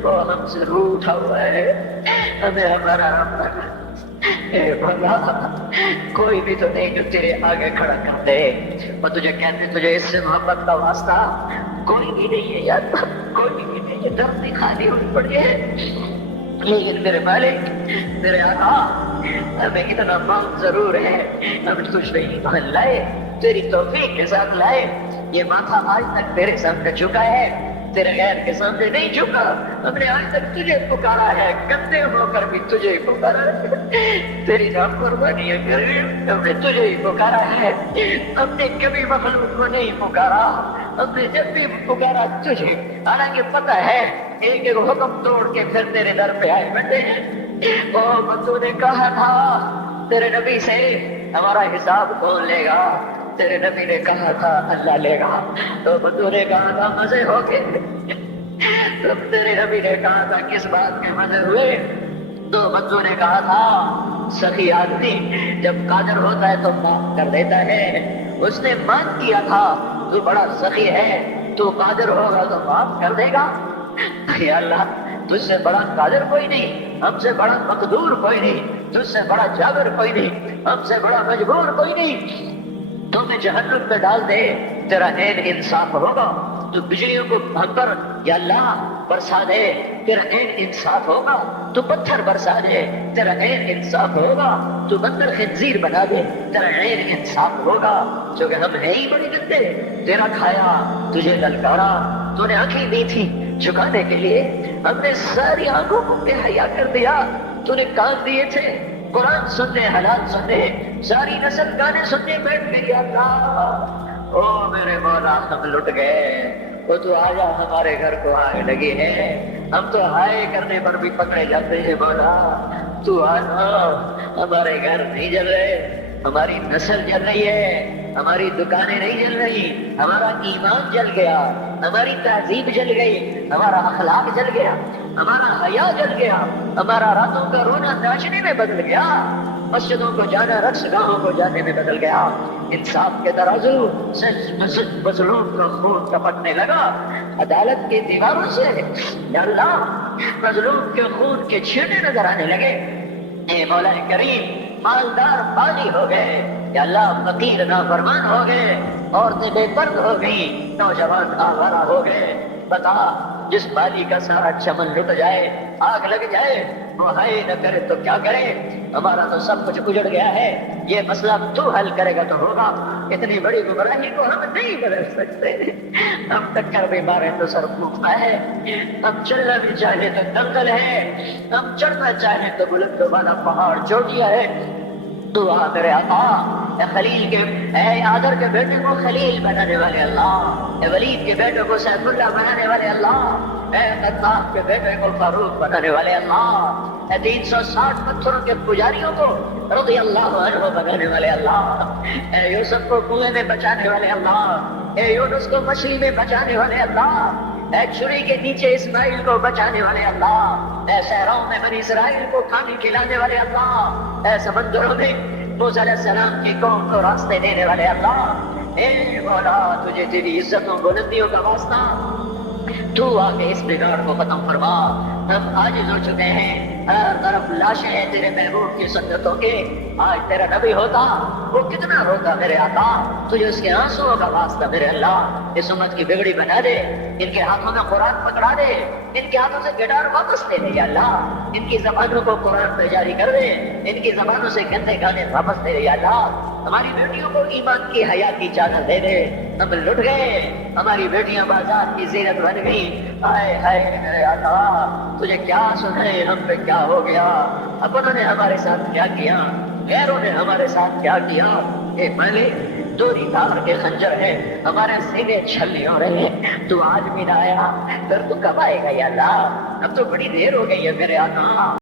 وہ ہم سے روح اٹھا ہوا ہے، ہمیں ہمارا رب کا اے بھلا، کوئی بھی تو نہیں جو تیرے آگے کھڑا کر دے، اور تجھے کہتے تجھے اس سے محبت کا واسطہ کوئی بھی نہیں ہے یار، کوئی بھی نہیں ہے، دھرتی خالی ہوئی پڑی ہے۔ لیکن میرے مالک، میرے آقا، ہمیں اتنا موت ضرور ہے، ہم تجھ پہ ایمان لائے، تیری توفیق کے ساتھ لائے، یہ ماتھا آج تک تیرے سامنے جھکا ہے، تیرے غیر کے سامنے نہیں جھکا، ہم نے آج تک تجھے پکارا ہے، گندے ہو کر بھی تجھے پکارا ہے، تیری نافرمانی ہے ہم نے تجھے ہی پکارا ہے، ہم نے کبھی مخلوق کو نہیں پکارا، ہم نے جب بھی پکارا تجھے، حالانکہ پتہ ہے ایک ایک حکم توڑ کے پھر تیرے در پہ آئے بیٹھے ہیں۔ او بندو نے کہا تھا تیرے نبی سے ہمارا حساب کون لے گا، تیرے نبی نے کہا تھا اللہ لے گا، تو بندو نے کہا تھا مزے ہو گئے، تو تیرے نبی نے کہا تھا کس بات کے مزے ہوئے، تو بندو نے کہا تھا سخی آدمی جب قادر ہوتا ہے تو معاف کر دیتا ہے، اس نے مان کیا تھا تو بڑا سخی ہے، تو قادر ہوگا تو معاف کر دے گا۔ یا اللہ، تجھ سے بڑا قادر کوئی نہیں، ہم سے بڑا مقدور کوئی نہیں، تجھ سے بڑا جابر کوئی نہیں، ہم سے بڑا مجبور کوئی نہیں، تو میں جہنم میں ڈال دے تیرا عین انصاف ہوگا، تو بجلیوں کو بھگ کر یا اللہ برسا دے تیرا عین انصاف ہوگا، تو پتھر برسا دے تیرا عین انصاف ہوگا، تو بندر خنزیر بنا دے تیرا عین انصاف ہوگا، کیونکہ ہم ہے ہی بڑے گندے، تیرا کھایا تجھے للکارا، تو نے آنکھیں دی تھی جھکانے کے لیے، ہم نے ساری آنکھوں کو بے حیا کر دیا، تو نے کان دیے تھے قرآن سننے حلال سننے، ساری نسل گانے سننے بیٹھ گئی۔ اللہ او میرے مولا، ہم لٹ گئے، وہ تو آجا ہمارے گھر کو آنے لگی ہے، ہم تو ہائے کرنے پر بھی پکڑے جاتے ہیں، مولا تو آنا، ہمارے گھر نہیں جل رہے، ہماری نسل جل رہی ہے، ہماری دکانیں نہیں جل رہی، ہمارا ایمان جل گیا، ہماری تہذیب جل گئی، ہمارا اخلاق جل گیا، ہمارا حیا جل گیا، ہمارا راتوں کا رونا ناچنے میں بدل گیا، مسجدوں کو جانا رقص گاہوں کو جانے میں بدل گیا، انصاف کے ترازو سے مظلوم کا خون ٹپکنے لگا، عدالت کی دیواروں سے یا اللہ مظلوم کے خون کے چھینٹے نظر آنے لگے۔ اے مولا کریم، مالدار باغی ہو گئے، یا اللہ فقیر نافرمان ہو گئے، عورتیں بے پرد ہو گئی، نوجوان آوارہ ہو گئے۔ بتا، جس بالی کا سارا چمن لٹ جائے، آگ لگ جائے، وہ ہائے نہ کرے تو کیا کرے، ہمارا تو سب کچھ اجڑ گیا ہے، یہ مسئلہ تو حل کرے گا تو ہوگا، اتنی بڑی گمراہی کو ہم نہیں بدل سکتے، ہم ٹکر بھی مارے تو سر پھوٹتا ہے، ہم چلنا بھی چاہے تو دلدل ہے، ہم چڑھنا چاہے تو بلند والا پہاڑ چوٹیاں ہے، تو آ میرے آقا، اے خلیل کے، اے آدر کے بیٹے کو خلیل بنانے والے اللہ، اے ولید کے بیٹے کو سیف اللہ بنانے والے اللہ، اے خطاب کے بیٹے کو فاروق بنانے والے اللہ، اے 360 پتھروں کے پجاریوں کو رضی اللہ عنہ بنانے والے اللہ، اے یوسف کو کنویں میں بچانے والے اللہ، اے یونس کو مچھلی میں بچانے والے اللہ، اے چھری کے نیچے اسماعیل کو بچانے والے اللہ، اے صحراؤں میں بنی اسرائیل کو کھانے کھلانے والے اللہ، اے سمندروں میں موسیٰ علیہ السلام کی قوم کو راستے دینے والے اللہ، اے مولا تجھے تیری عزتوں بلندیوں کا واسطہ، تو آگے اس بگاڑ کو ختم فرما، ہم عاجز ہو چکے ہیں، ہر طرف لاشیں ہیں تیرے محبوب کی سنتوں کے، آج تیرا نبی ہوتا وہ کتنا روتا میرے آقا، تجھے اس کے آنسوؤں کا واسطہ میرے اللہ، اس امت کی بگڑی بنا دے، ان کے ہاتھوں میں قرآن پکڑا دے، ان کے ہاتھوں سے گٹار واپس لے دے یا اللہ، ان کی زبانوں کو قرآن پہ جاری کر دے، ان کی زبانوں سے گندے گانے واپس دے دے یا اللہ، ہماری بیٹیوں کو ایمان کی حیا کی چادر دے دے، ہم لٹ گئے، ہماری بیٹیاں بازار کی زینت بن گئی، ہائے ہائے میرے آقا، تجھے کیا سنائے ہم پہ کیا ہو گیا، اپنوں نے ہمارے ساتھ کیا کیا، غیروں نے ہمارے ساتھ کیا کیا؟ اے مالک، دوری تار کے خنجر ہے، ہمارے سینے چھلنی ہو رہے ہیں، تو آج بھی نہ آیا، پھر تو کب آئے گا یا اللہ؟ اب تو بڑی دیر ہو گئی ہے میرے آقا۔